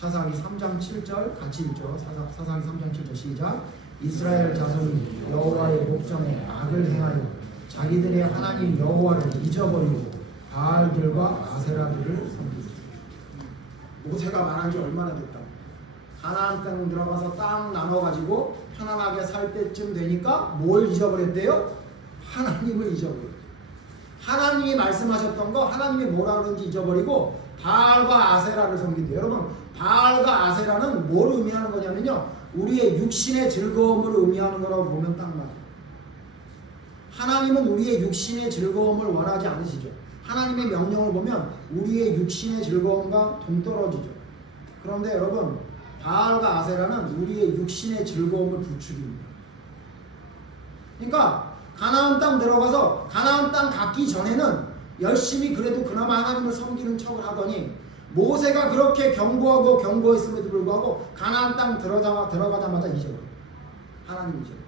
사사기 3장 7절 같이 읽죠. 사사기 3장 7절 시작. 이스라엘 자손이 여호와의 목전에 악을 행하여 자기들의 하나님 여호와를 잊어버리고 바알들과 아세라들을 섬기고. 모세가 말한 지 얼마나 됐다. 가나안 땅 들어가서 땅 나눠가지고 편안하게 살 때쯤 되니까 뭘 잊어버렸대요? 하나님을 잊어버렸대요. 하나님이 말씀하셨던 거, 하나님이 뭐라 그런지 잊어버리고 바알과 아세라를 섬긴대요. 여러분, 바알과 아세라는 뭘 의미하는 거냐면요, 우리의 육신의 즐거움을 의미하는 거라고 보면 딱 맞아요. 하나님은 우리의 육신의 즐거움을 원하지 않으시죠. 하나님의 명령을 보면 우리의 육신의 즐거움과 동떨어지죠. 그런데 여러분, 바알과 아세라는 우리의 육신의 즐거움을 부추깁니다. 그러니까 가나안 땅 들어가서 가나안 땅 갖기 전에는 열심히 그래도 그나마 하나님을 섬기는 척을 하더니 모세가 그렇게 경고하고 경고했음에도 불구하고 가나안 땅 들어가자마자 잊어버려요. 하나님 잊어버려요.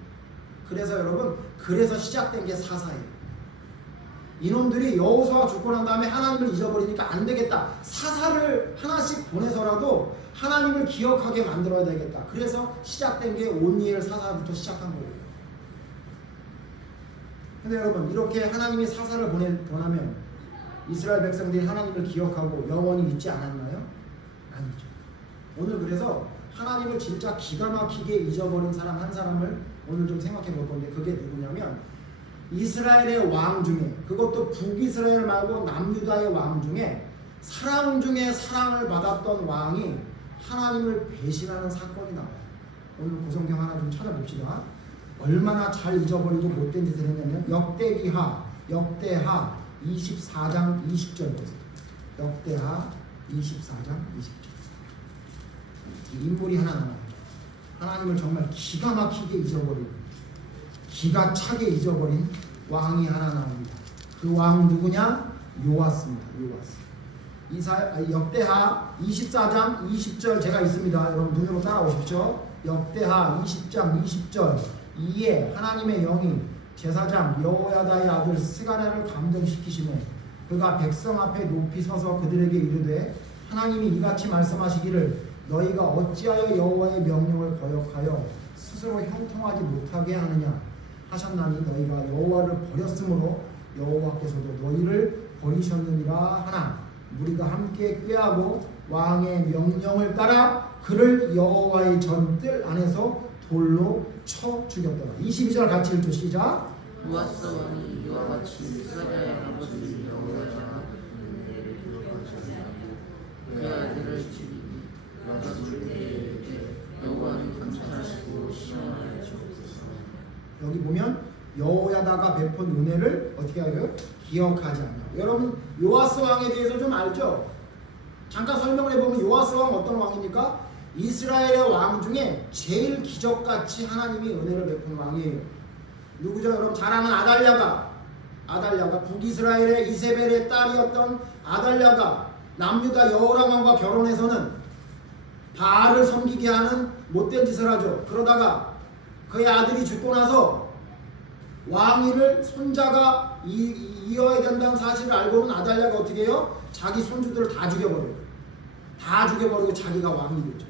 그래서 여러분, 그래서 시작된 게 사사예요. 이놈들이 여호수아가 죽고 난 다음에 하나님을 잊어버리니까 안 되겠다. 사사를 하나씩 보내서라도 하나님을 기억하게 만들어야 되겠다. 그래서 시작된 게 온니엘 사사부터 시작한 거예요. 근데 여러분, 이렇게 하나님이 사사를 보내면 이스라엘 백성들이 하나님을 기억하고 영원히 믿지 않았나요? 아니죠. 오늘 그래서 하나님을 진짜 기가 막히게 잊어버린 사람 한 사람을 오늘 좀 생각해 볼 건데, 그게 누구냐면 이스라엘의 왕 중에, 그것도 북이스라엘 말고 남유다의 왕 중에 사랑 중에 사랑을 받았던 왕이 하나님을 배신하는 사건이 나와요. 오늘 구성경 하나 좀 찾아봅시다. 얼마나 잘 잊어버리고 못된 짓을 했냐면 역대하 24장 20절 보세요. 역대하 24장 20절. 인물이 하나 나와요. 하나님을 정말 기가 막히게 잊어버린, 기가 차게 잊어버린 왕이 하나 나옵니다. 그 왕 누구냐? 요아스입니다. 요아스. 역대하 24장 20절 제가 있습니다. 여러분 눈으로 따라오십시오. 역대하 20장 20절. 이에 하나님의 영이 제사장 여호야다의 아들 스가랴를 감동시키시며 그가 백성 앞에 높이 서서 그들에게 이르되 하나님이 이같이 말씀하시기를 너희가 어찌하여 여호와의 명령을 거역하여 스스로 형통하지 못하게 하느냐 하셨나니 너희가 여호와를 버렸으므로 여호와께서도 너희를 버리셨느니라 하나 우리가 함께 꾀하고 왕의 명령을 따라 그를 여호와의 전뜰 안에서 돌로 쳐 죽였더라. 22절 같이 읽죠. 시작. 요아스 왕이 이와 같이 스가랴의 아버지 여호야다가 그 아들을 죽이니 너가 죽을 때에 여호와는 감찰하시고 시험하여 주옵소서. 여기 보면 여호야다가 베푼 은혜를 어떻게 하고요? 기억하지 않냐. 여러분 요아스 왕에 대해서 좀 알죠? 잠깐 설명을 해보면 요아스 왕 어떤 왕입니까? 이스라엘의 왕 중에 제일 기적같이 하나님이 은혜를 베푼 왕이에요. 누구죠? 여러분 잘 아는 아달랴가 북이스라엘의 이세벨의 딸이었던 아달랴가 남유다 여호람 왕과 결혼해서는 바알을 섬기게 하는 못된 짓을 하죠. 그러다가 그의 아들이 죽고 나서 왕위를 손자가 이어야 된다는 사실을 알고는 아달랴가 어떻게 해요? 자기 손주들을 다 죽여버려요. 다 죽여버리고 자기가 왕이 되죠.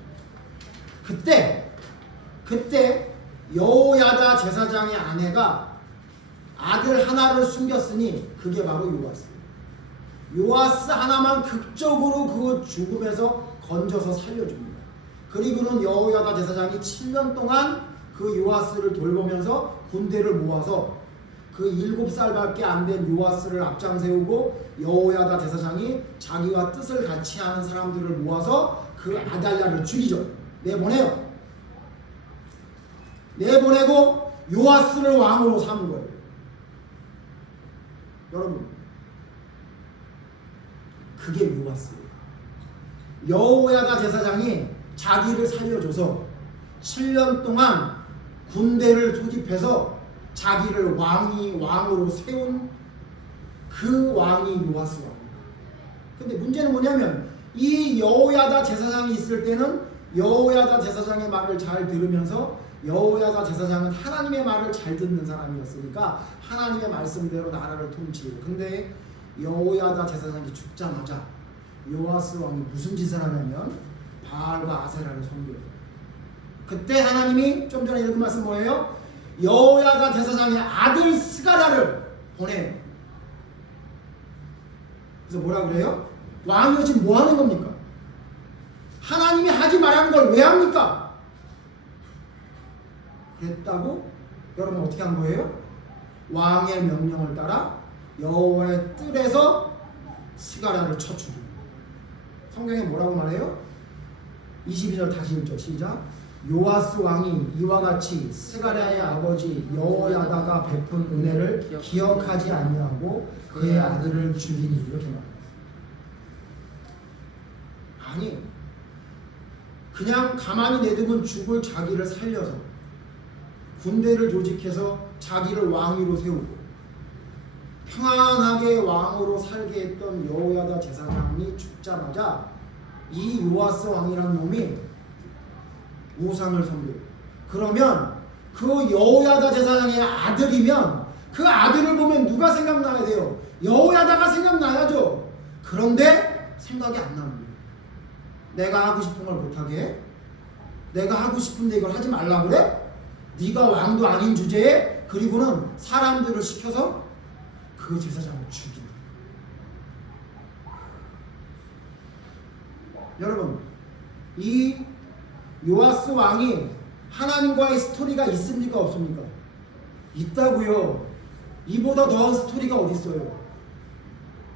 그때 여호야다 제사장의 아내가 아들 하나를 숨겼으니 그게 바로 요아스예요. 요아스 하나만 극적으로 그 죽음에서 건져서 살려줍니다. 그리고는 여호야다 제사장이 7년 동안 그 요아스를 돌보면서 군대를 모아서 그 7살밖에 안 된 요아스를 앞장 세우고 여호야다 제사장이 자기와 뜻을 같이 하는 사람들을 모아서 그 아달랴를 죽이죠. 내보내고 요아스를 왕으로 삼은 거예요. 여러분 그게 요아스예요. 여호야다 제사장이 자기를 살려줘서 7년 동안 군대를 소집해서 자기를 왕으로 세운 그 왕이 요아스 왕. 근데 문제는 뭐냐면 이 여호야다 제사장이 있을 때는 여호야다 제사장의 말을 잘 들으면서 여호야다 제사장은 하나님의 말을 잘 듣는 사람이었으니까 하나님의 말씀대로 나라를 통치해요. 근데 여호야다 제사장이 죽자마자 요아스 왕이 무슨 짓을 하냐면 바알과 아세라를 섬겨요. 그때 하나님이 좀 전에 읽은 말씀 뭐예요? 여호야다 제사장의 아들 스가랴를 보내요. 그래서 뭐라 그래요? 왕이 지금 뭐 하는 겁니까? 하나님이 하지 말라는 걸 왜 합니까? 그랬다고 여러분 어떻게 한 거예요? 왕의 명령을 따라 여호와의 뜰에서 스가랴를 쳐 죽인 거예요. 성경에 뭐라고 말해요? 22절 다시 읽죠. 시작. 요아스 왕이 이와 같이 스가랴의 아버지 여호야다가 베푼 은혜를 기억하지 아니하고 그의 아들을 죽이니 이렇게 말합니다. 아니 그냥 가만히 내두면 죽을 자기를 살려서 군대를 조직해서 자기를 왕위로 세우고 평안하게 왕으로 살게 했던 여호야다 제사장이 죽자마자 이 요아스 왕이라는 놈이 우상을 섬겨요. 그러면 그 여호야다 제사장의 아들이면 그 아들을 보면 누가 생각나야 돼요? 여호야다가 생각나야죠. 그런데 생각이 안 나는 거예요. 내가 하고 싶은 걸 못하게 해? 내가 하고 싶은데 이걸 하지 말라고 그래? 네가 왕도 아닌 주제에 그리고는 사람들을 시켜서 그 제사장을 죽인다. 여러분 이 요아스 왕이 하나님과의 스토리가 있습니까 없습니까? 있다고요. 이보다 더한 스토리가 어디 있어요?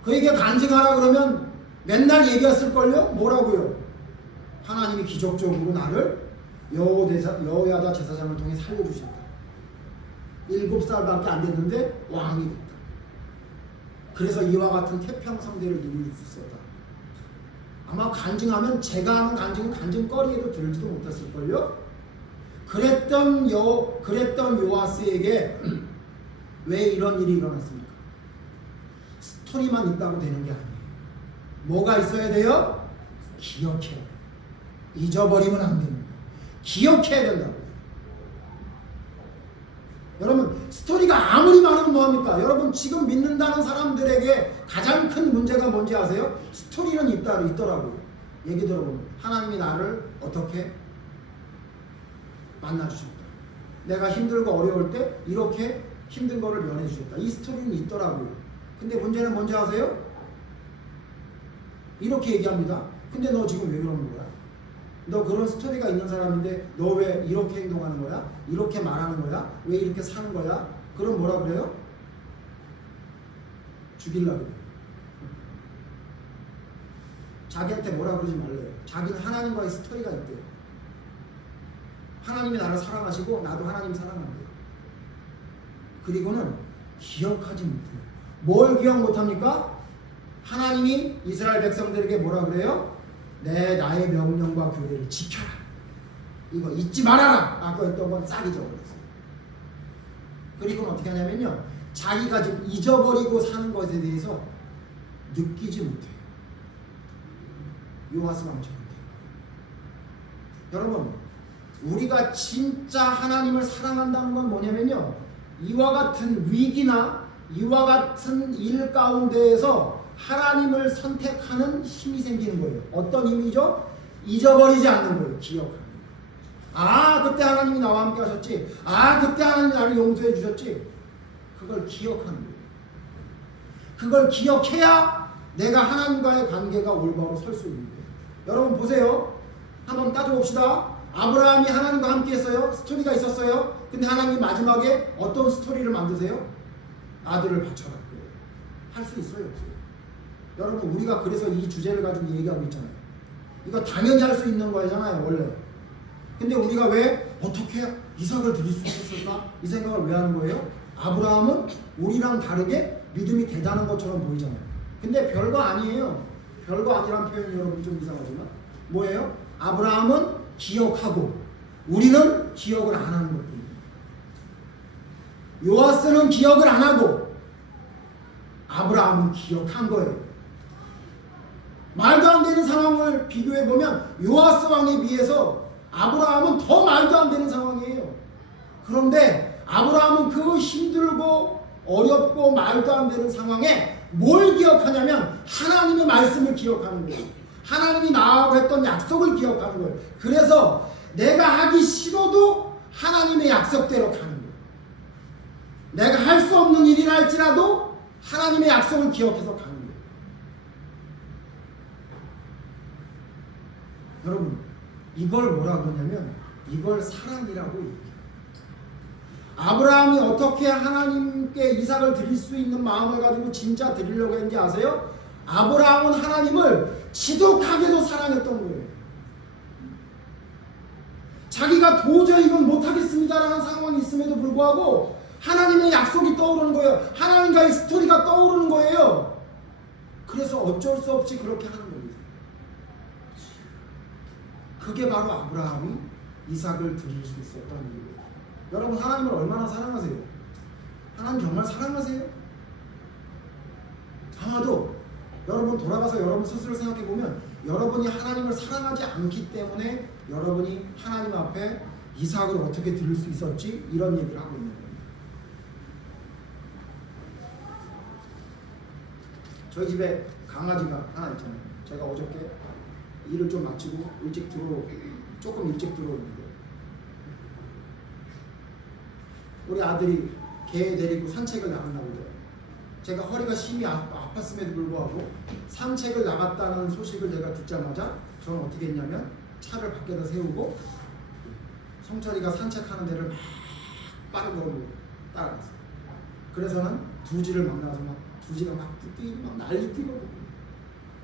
그에게 간증하라 그러면 맨날 얘기했을걸요? 뭐라고요? 하나님이 기적적으로 나를 여호야다 제사장을 통해 살려주셨다. 7살밖에 안 됐는데 왕이 됐다. 그래서 이와 같은 태평성대를 누릴 수 있었다. 아마 간증하면 제가 하는 간증은 간증거리에도 들지도 못했을걸요? 그랬던 요아스에게 왜 이런 일이 일어났습니까? 스토리만 있다고 되는 게 아니에요. 뭐가 있어야 돼요? 기억해야 돼요. 잊어버리면 안 됩니다. 기억해야 된다고. 여러분 스토리가 아무리 많으면 뭐합니까? 여러분 지금 믿는다는 사람들에게 가장 큰 문제가 뭔지 아세요? 스토리는 있더라고요. 얘기 들어보면 하나님이 나를 어떻게 만나주셨다. 내가 힘들고 어려울 때 이렇게 힘든 거를 면해주셨다. 이 스토리는 있더라고요. 근데 문제는 뭔지 아세요? 이렇게 얘기합니다. 근데 너 지금 왜 그러는 거야? 너 그런 스토리가 있는 사람인데 너 왜 이렇게 행동하는 거야? 이렇게 말하는 거야? 왜 이렇게 사는 거야? 그럼 뭐라 그래요? 죽이려고 그래요. 자기한테 뭐라 그러지 말래요. 자기는 하나님과의 스토리가 있대요. 하나님이 나를 사랑하시고 나도 하나님 사랑한대요. 그리고는 기억하지 못해요. 뭘 기억 못합니까? 하나님이 이스라엘 백성들에게 뭐라 그래요? 나의 명령과 규례를 지켜라. 이거 잊지 말아라. 라고 했던 건 싹 잊어버렸어요. 그리고는 어떻게 하냐면요. 자기가 지금 잊어버리고 사는 것에 대해서 느끼지 못해요. 요아스 왕처럼. 여러분 우리가 진짜 하나님을 사랑한다는 건 뭐냐면요. 이와 같은 위기나 이와 같은 일 가운데에서 하나님을 선택하는 힘이 생기는 거예요. 어떤 힘이죠? 잊어버리지 않는 거예요. 기억하는 거예요. 아 그때 하나님이 나와 함께 하셨지. 아 그때 하나님이 나를 용서해 주셨지. 그걸 기억하는 거예요. 그걸 기억해야 내가 하나님과의 관계가 올바로 설 수 있는 거예요. 여러분 보세요. 한번 따져봅시다. 아브라함이 하나님과 함께 했어요. 스토리가 있었어요. 근데 하나님이 마지막에 어떤 스토리를 만드세요? 아들을 바쳐라. 할 수 있어요? 없어요? 여러분 우리가 그래서 이 주제를 가지고 얘기하고 있잖아요. 이거 당연히 할 수 있는 거잖아요 원래. 근데 우리가 왜 어떻게 이삭을 드릴 수 있었을까? 이 생각을 왜 하는 거예요? 아브라함은 우리랑 다르게 믿음이 대단한 것처럼 보이잖아요. 근데 별거 아니에요. 별거 아니란 표현이 여러분 좀 이상하지만 뭐예요? 아브라함은 기억하고 우리는 기억을 안 하는 것뿐이에요. 요아스는 기억을 안 하고 아브라함은 기억한 거예요. 말도 안 되는 상황을 비교해 보면 요아스 왕에 비해서 아브라함은 더 말도 안 되는 상황이에요. 그런데 아브라함은 그 힘들고 어렵고 말도 안 되는 상황에 뭘 기억하냐면 하나님의 말씀을 기억하는 거예요. 하나님이 나하고 했던 약속을 기억하는 거예요. 그래서 내가 하기 싫어도 하나님의 약속대로 가는 거예요. 내가 할 수 없는 일이라 할지라도 하나님의 약속을 기억해서 가는 거예요. 여러분, 이걸 뭐라고 하냐면 이걸 사랑이라고 얘기해요. 아브라함이 어떻게 하나님께 이삭을 드릴 수 있는 마음을 가지고 진짜 드리려고 했는지 아세요? 아브라함은 하나님을 지독하게도 사랑했던 거예요. 자기가 도저히 이건 못하겠습니다라는 상황이 있음에도 불구하고 하나님의 약속이 떠오르는 거예요. 하나님과의 스토리가 떠오르는 거예요. 그래서 어쩔 수 없이 그렇게 하는 겁니다. 그게 바로 아브라함이 이삭을 드릴 수 있었던 이유예요. 여러분, 하나님을 얼마나 사랑하세요? 하나님 정말 사랑하세요? 아마도 여러분 돌아가서 여러분 스스로 생각해 보면 여러분이 하나님을 사랑하지 않기 때문에 여러분이 하나님 앞에 이삭을 어떻게 드릴 수 있었지? 이런 얘기를 하고 있는 겁니다. 저희 집에 강아지가 하나 있잖아요. 제가 어저께 일을 좀 마치고 조금 일찍 들어오는데 우리 아들이 개 데리고 산책을 나갔나 보죠. 제가 허리가 심히 아팠음에도 불구하고 산책을 나갔다는 소식을 제가 듣자마자 저는 어떻게 했냐면 차를 밖에다 세우고 성철이가 산책하는 데를 막 빠른 걸음으로 따라갔어요. 그래서는 두지를 만나서 막 두지가 막 난리 뛰고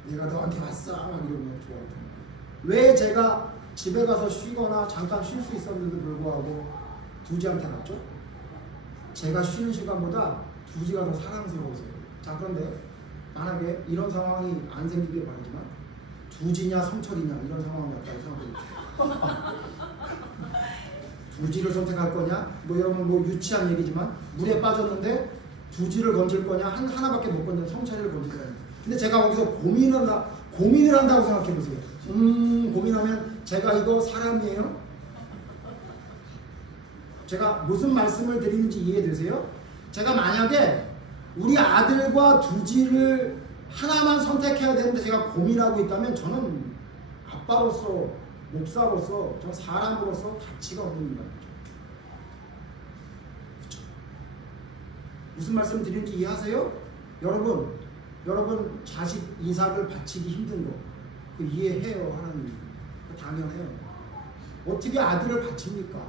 내가 너한테 왔어 막 이러면 좋아하던 거예요. 왜 제가 집에 가서 쉬거나 잠깐 쉴 수 있었는데도 불구하고 두지한테 갔죠? 제가 쉬는 시간보다 두지가 더 사랑스러워서요. 자, 그런데 만약에 이런 상황이 안 생기길 바라지만 두지냐 성철이냐 이런 상황이 왔다고 생각해요. 두지를 선택할 거냐? 뭐 여러분 뭐 유치한 얘기지만 물에 빠졌는데 두지를 건질 거냐? 하나밖에 못 건지는 성철이를 건질 거냐? 근데 제가 거기서 고민을 한다고 생각해 보세요. 고민하면 제가 이거 사람이에요? 제가 무슨 말씀을 드리는지 이해되세요? 제가 만약에 우리 아들과 두지를 하나만 선택해야 되는데 제가 고민하고 있다면 저는 아빠로서 목사로서 저는 사람으로서 가치가 없는 인간이죠. 그렇죠? 무슨 말씀 드리는지 이해하세요? 여러분 자식 이삭을 바치기 힘든 거 그 이해해요. 하나님 당연해요. 어떻게 아들을 바칩니까?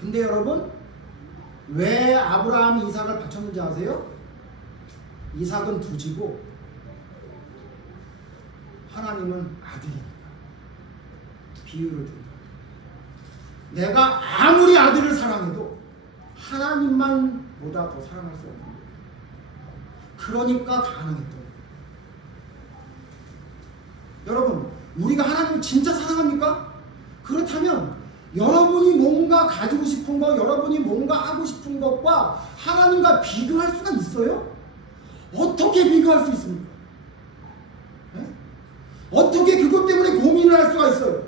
근데 여러분 왜 아브라함이 이삭을 바쳤는지 아세요? 이삭은 두지고 하나님은 아들이니까. 비유를 듭니다. 내가 아무리 아들을 사랑해도 하나님만 보다 더 사랑할 수 없는 거예요. 그러니까 가능했던 거예요. 여러분, 우리가 하나님을 진짜 사랑합니까? 그렇다면 여러분이 뭔가 가지고 싶은 것, 여러분이 뭔가 하고 싶은 것과 하나님과 비교할 수가 있어요? 어떻게 비교할 수 있습니까? 네? 어떻게 그것 때문에 고민을 할 수가 있어요?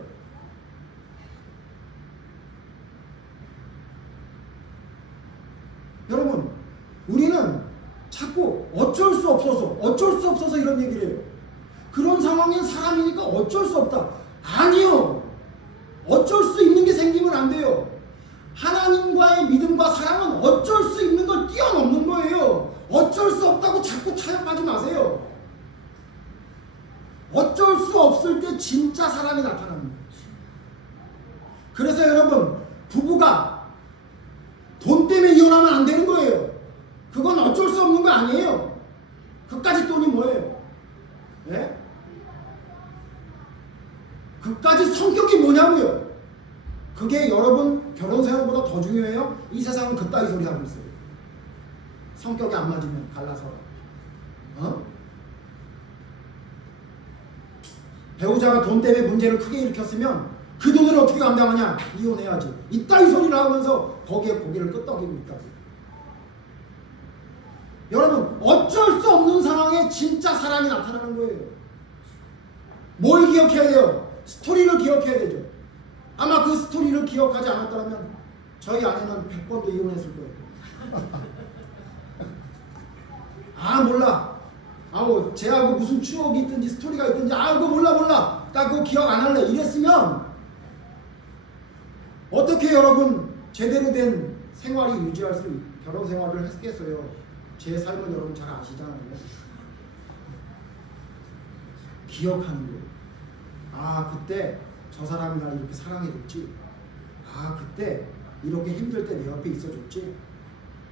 여러분, 우리는 자꾸 어쩔 수 없어서 이런 얘기를 해요. 그런 상황엔 사람이니까 어쩔 수 없다. 아니요. 어쩔 수 있는 게 생기면 안 돼요. 하나님과의 믿음과 사랑은 어쩔 수 있는 걸 뛰어넘는 거예요. 어쩔 수 없다고 자꾸 타협하지 마세요. 어쩔 수 없을 때 진짜 사랑이 나타납니다. 그래서 여러분, 부부가 돈 때문에 이혼하면 안 되는 거예요. 그건 어쩔 수 없는 거 아니에요. 그까짓 돈이 뭐예요? 네? 그까짓 성격이 뭐냐고요? 그게 여러분 결혼 생활보다 더 중요해요? 이 세상은 그따위 소리 하고 있어요. 성격이 안 맞으면 갈라서라. 배우자가 돈 때문에 문제를 크게 일으켰으면 그 돈을 어떻게 감당하냐? 이혼해야지. 이따위 소리를 하면서 거기에 고개를 끄덕이고 있다고. 여러분 어쩔 수 없는 상황에 진짜 사랑이 나타나는 거예요. 뭘 기억해야 돼요? 스토리를 기억해야 되죠. 아마 그 스토리를 기억하지 않았다면 저희 아내는 100번도 이혼했을 거예요. 아 몰라. 아우 쟤하고 무슨 추억이 있든지 스토리가 있든지 아 그거 몰라. 나 그거 기억 안 할래. 이랬으면 어떻게 여러분 제대로 된 생활이 유지할 수 결혼 생활을 했겠어요. 제 삶은 여러분 잘 아시잖아요. 기억하는 거예요. 아 그때 저 사람이 날 이렇게 사랑해줬지. 아 그때 이렇게 힘들 때 내 옆에 있어줬지.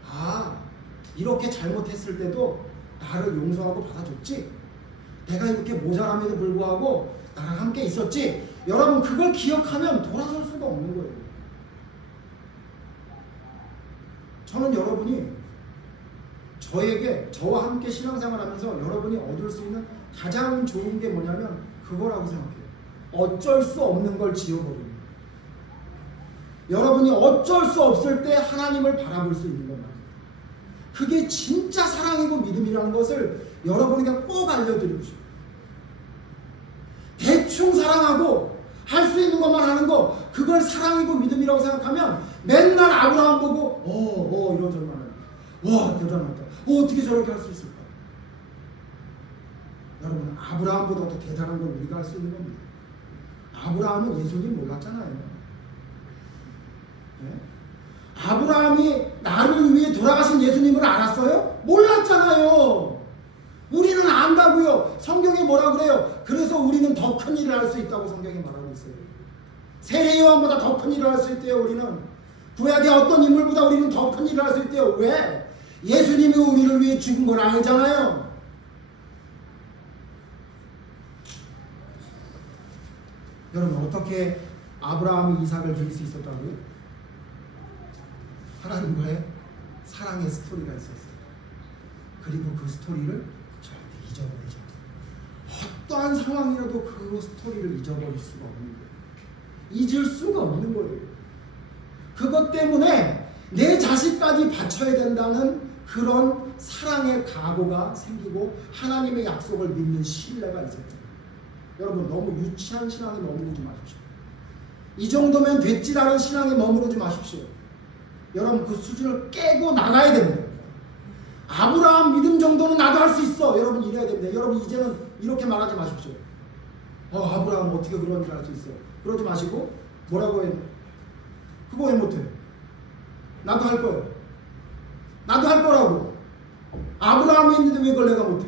아 이렇게 잘못했을 때도 나를 용서하고 받아줬지. 내가 이렇게 모자람에도 불구하고 나랑 함께 있었지. 여러분 그걸 기억하면 돌아설 수가 없는 거예요. 저는 여러분이 저와 함께 신앙생활하면서 여러분이 얻을 수 있는 가장 좋은 게 뭐냐면 그거라고 생각해요. 어쩔 수 없는 걸 지워버리는 거예요. 여러분이 어쩔 수 없을 때 하나님을 바라볼 수 있는 것 말이에요. 그게 진짜 사랑이고 믿음이라는 것을 여러분에게 꼭 알려드리고 싶어요. 대충 사랑하고 할 수 있는 것만 하는 거 그걸 사랑이고 믿음이라고 생각하면 맨날 아브라함 보고 이런저런 하는 와 대단하다. 어떻게 저렇게 할 수 있을까? 여러분 아브라함보다 더 대단한 걸 우리가 할 수 있는 겁니다. 아브라함은 예수님 몰랐잖아요. 네? 아브라함이 나를 위해 돌아가신 예수님을 알았어요? 몰랐잖아요. 우리는 안다고요. 성경에 뭐라 그래요? 그래서 우리는 더 큰 일을 할 수 있다고 성경이 말하고 있어요. 세례 요한보다 더 큰 일을 할 수 있대요. 우리는 구약의 어떤 인물보다 우리는 더 큰 일을 할 수 있대요. 왜? 예수님이 우리를 위해 죽은 걸 알잖아요. 여러분 어떻게 아브라함이 이삭을 드릴 수 있었다고요? 하나님과의 사랑의 스토리가 있었어요. 그리고 그 스토리를 절대 잊어버리지 않아요. 어떠한 상황이라도 그 스토리를 잊어버릴 수가 없는 거예요. 잊을 수가 없는 거예요. 그것 때문에 내 자식까지 바쳐야 된다는 그런 사랑의 각오가 생기고 하나님의 약속을 믿는 신뢰가 있었죠. 여러분 너무 유치한 신앙에 머무르지 마십시오. 이 정도면 됐지라는 신앙에 머무르지 마십시오. 여러분 그 수준을 깨고 나가야 됩니다. 아브라함 믿음 정도는 나도 할 수 있어. 여러분 이래야 됩니다. 여러분 이제는 이렇게 말하지 마십시오. 아브라함 어떻게 그런 줄 알 수 있어. 그러지 마시고 뭐라고 해요? 그거 왜 못해? 나도 할 거예요. 나도 할 거라고. 아브라함이 있는데 왜 그걸 내가 못해?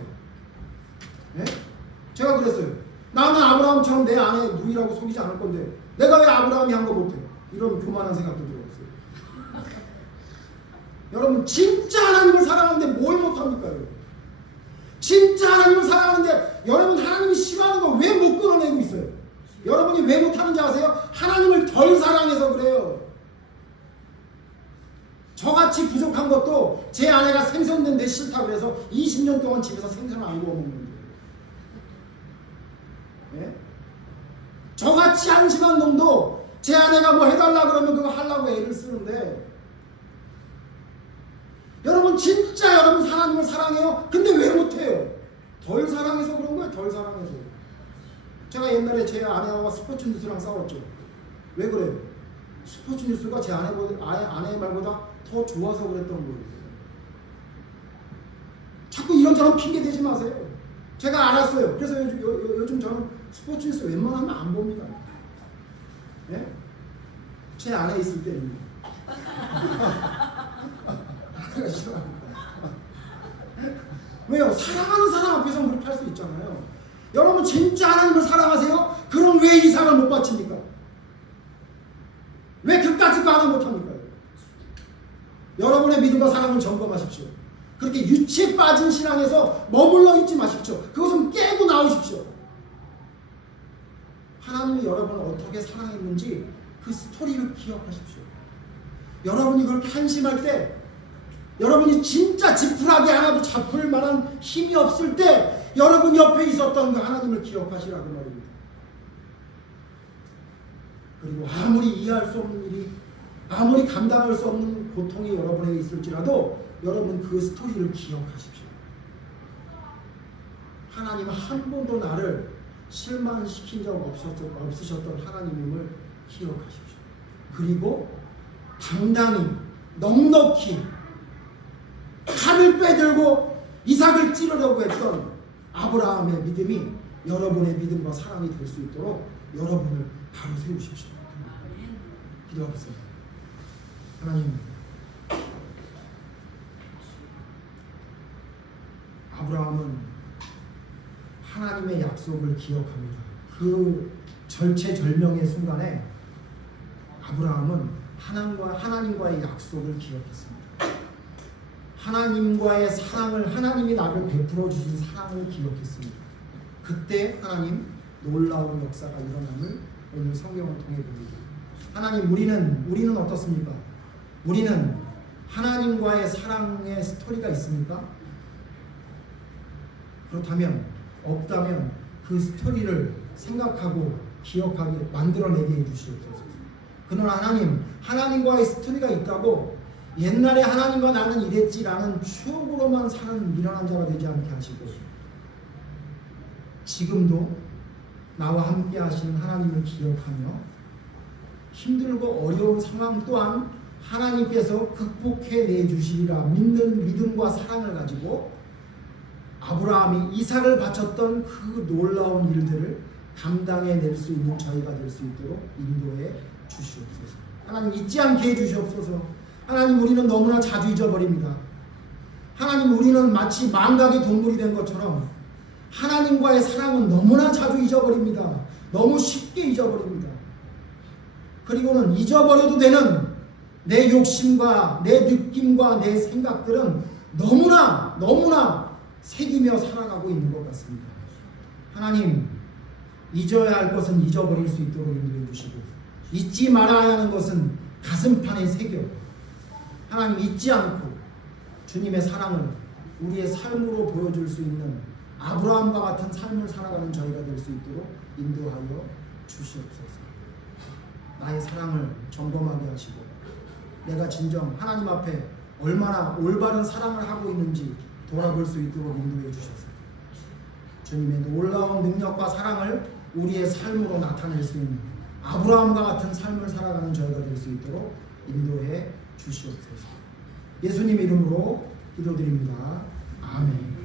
네? 제가 그랬어요. 나는 아브라함처럼 내 아내 누이라고 속이지 않을 건데 내가 왜 아브라함이 한 거 못해? 이런 교만한 생각도 들었어요. 여러분 진짜 하나님을 사랑하는데 뭘 못합니까? 진짜 하나님을 사랑하는데 여러분 하나님이 싫어하는 거 왜 못 끊어내고 있어요? 여러분이 왜 못하는지 아세요? 하나님을 덜 사랑해서 그래요. 저같이 부족한 것도 제 아내가 생선 낸데 싫다 그래서 20년 동안 집에서 생선을 안 구워 먹는 거예요. 네? 저같이 한심한 놈도 제 아내가 뭐 해달라 그러면 그거 하려고 애를 쓰는데 여러분 진짜 여러분 하나님을 사랑해요? 근데 왜 못해요? 덜 사랑해서 그런 거예요. 덜 사랑해서. 제가 옛날에 제 아내와 스포츠 뉴스랑 싸웠죠. 왜 그래요? 스포츠 뉴스가 제 아내의 말보다 더 좋아서 그랬던 거예요. 자꾸 이런저런 핑계 대지 마세요. 제가 알았어요. 그래서 요즘 저는 스포츠 뉴스 웬만하면 안 봅니다. 네? 제 아내 있을 때는 아내가 싫어합니다. 왜요? 사랑하는 사람 앞에서 그렇게 할 수 있잖아요. 여러분 진짜 하나님을 사랑하세요? 그럼 왜 이상을 못 바칩니까? 왜 그까짓 거 하나 못합니까? 여러분의 믿음과 사랑을 점검하십시오. 그렇게 유치에 빠진 신앙에서 머물러 있지 마십시오. 그거 좀 깨고 나오십시오. 하나님이 여러분을 어떻게 사랑했는지 그 스토리를 기억하십시오. 여러분이 그렇게 한심할 때, 여러분이 진짜 지푸라기 하나도 잡을 만한 힘이 없을 때 여러분 옆에 있었던 그 하나님을 기억하시라고 말입니다. 그리고 아무리 이해할 수 없는 일이, 아무리 감당할 수 없는 고통이 여러분에게 있을지라도 여러분 그 스토리를 기억하십시오. 하나님은 한 번도 나를 실망시킨 적 없으셨던 하나님임을 기억하십시오. 그리고 당당히 넉넉히 칼을 빼들고 이삭을 찌르려고 했던 아브라함의 믿음이 여러분의 믿음과 사랑이 될 수 있도록 여러분을 바로 세우십시오. 기도하겠습니다. 하나님, 아브라함은 하나님의 약속을 기억합니다. 그 절체절명의 순간에 아브라함은 하나님과의 약속을 기억했습니다. 하나님과의 사랑을, 하나님이 나를 베풀어 주신 사랑을 기억했습니다. 그때 하나님 놀라운 역사가 일어남을 오늘 성경을 통해 봅니다. 하나님, 우리는 어떻습니까? 우리는 하나님과의 사랑의 스토리가 있습니까? 그렇다면, 없다면 그 스토리를 생각하고 기억하게 만들어내게 해주시옵소서. 그러나 하나님과의 스토리가 있다고 옛날에 하나님과 나는 이랬지라는 추억으로만 사는 미련한 자가 되지 않게 하시고, 지금도 나와 함께 하시는 하나님을 기억하며 힘들고 어려운 상황 또한 하나님께서 극복해 내주시리라 믿는 믿음과 사랑을 가지고 아브라함이 이삭을 바쳤던 그 놀라운 일들을 감당해낼 수 있는 저희가 될 수 있도록 인도해 주시옵소서. 하나님, 잊지 않게 해주시옵소서. 하나님, 우리는 너무나 자주 잊어버립니다. 하나님, 우리는 마치 망각의 동물이 된 것처럼 하나님과의 사랑은 너무나 자주 잊어버립니다. 너무 쉽게 잊어버립니다. 그리고는 잊어버려도 되는 내 욕심과 내 느낌과 내 생각들은 너무나 새기며 살아가고 있는 것 같습니다. 하나님, 잊어야 할 것은 잊어버릴 수 있도록 인도해 주시고, 잊지 말아야 하는 것은 가슴판에 새겨 하나님 잊지 않고 주님의 사랑을 우리의 삶으로 보여줄 수 있는 아브라함과 같은 삶을 살아가는 저희가 될 수 있도록 인도하여 주시옵소서. 나의 사랑을 점검하게 하시고 내가 진정 하나님 앞에 얼마나 올바른 사랑을 하고 있는지 돌아볼 수 있도록 인도해 주셔서 주님의 놀라운 능력과 사랑을 우리의 삶으로 나타낼 수 있는 아브라함과 같은 삶을 살아가는 저희가 될 수 있도록 인도해 주시옵소서. 예수님 이름으로 기도드립니다. 아멘.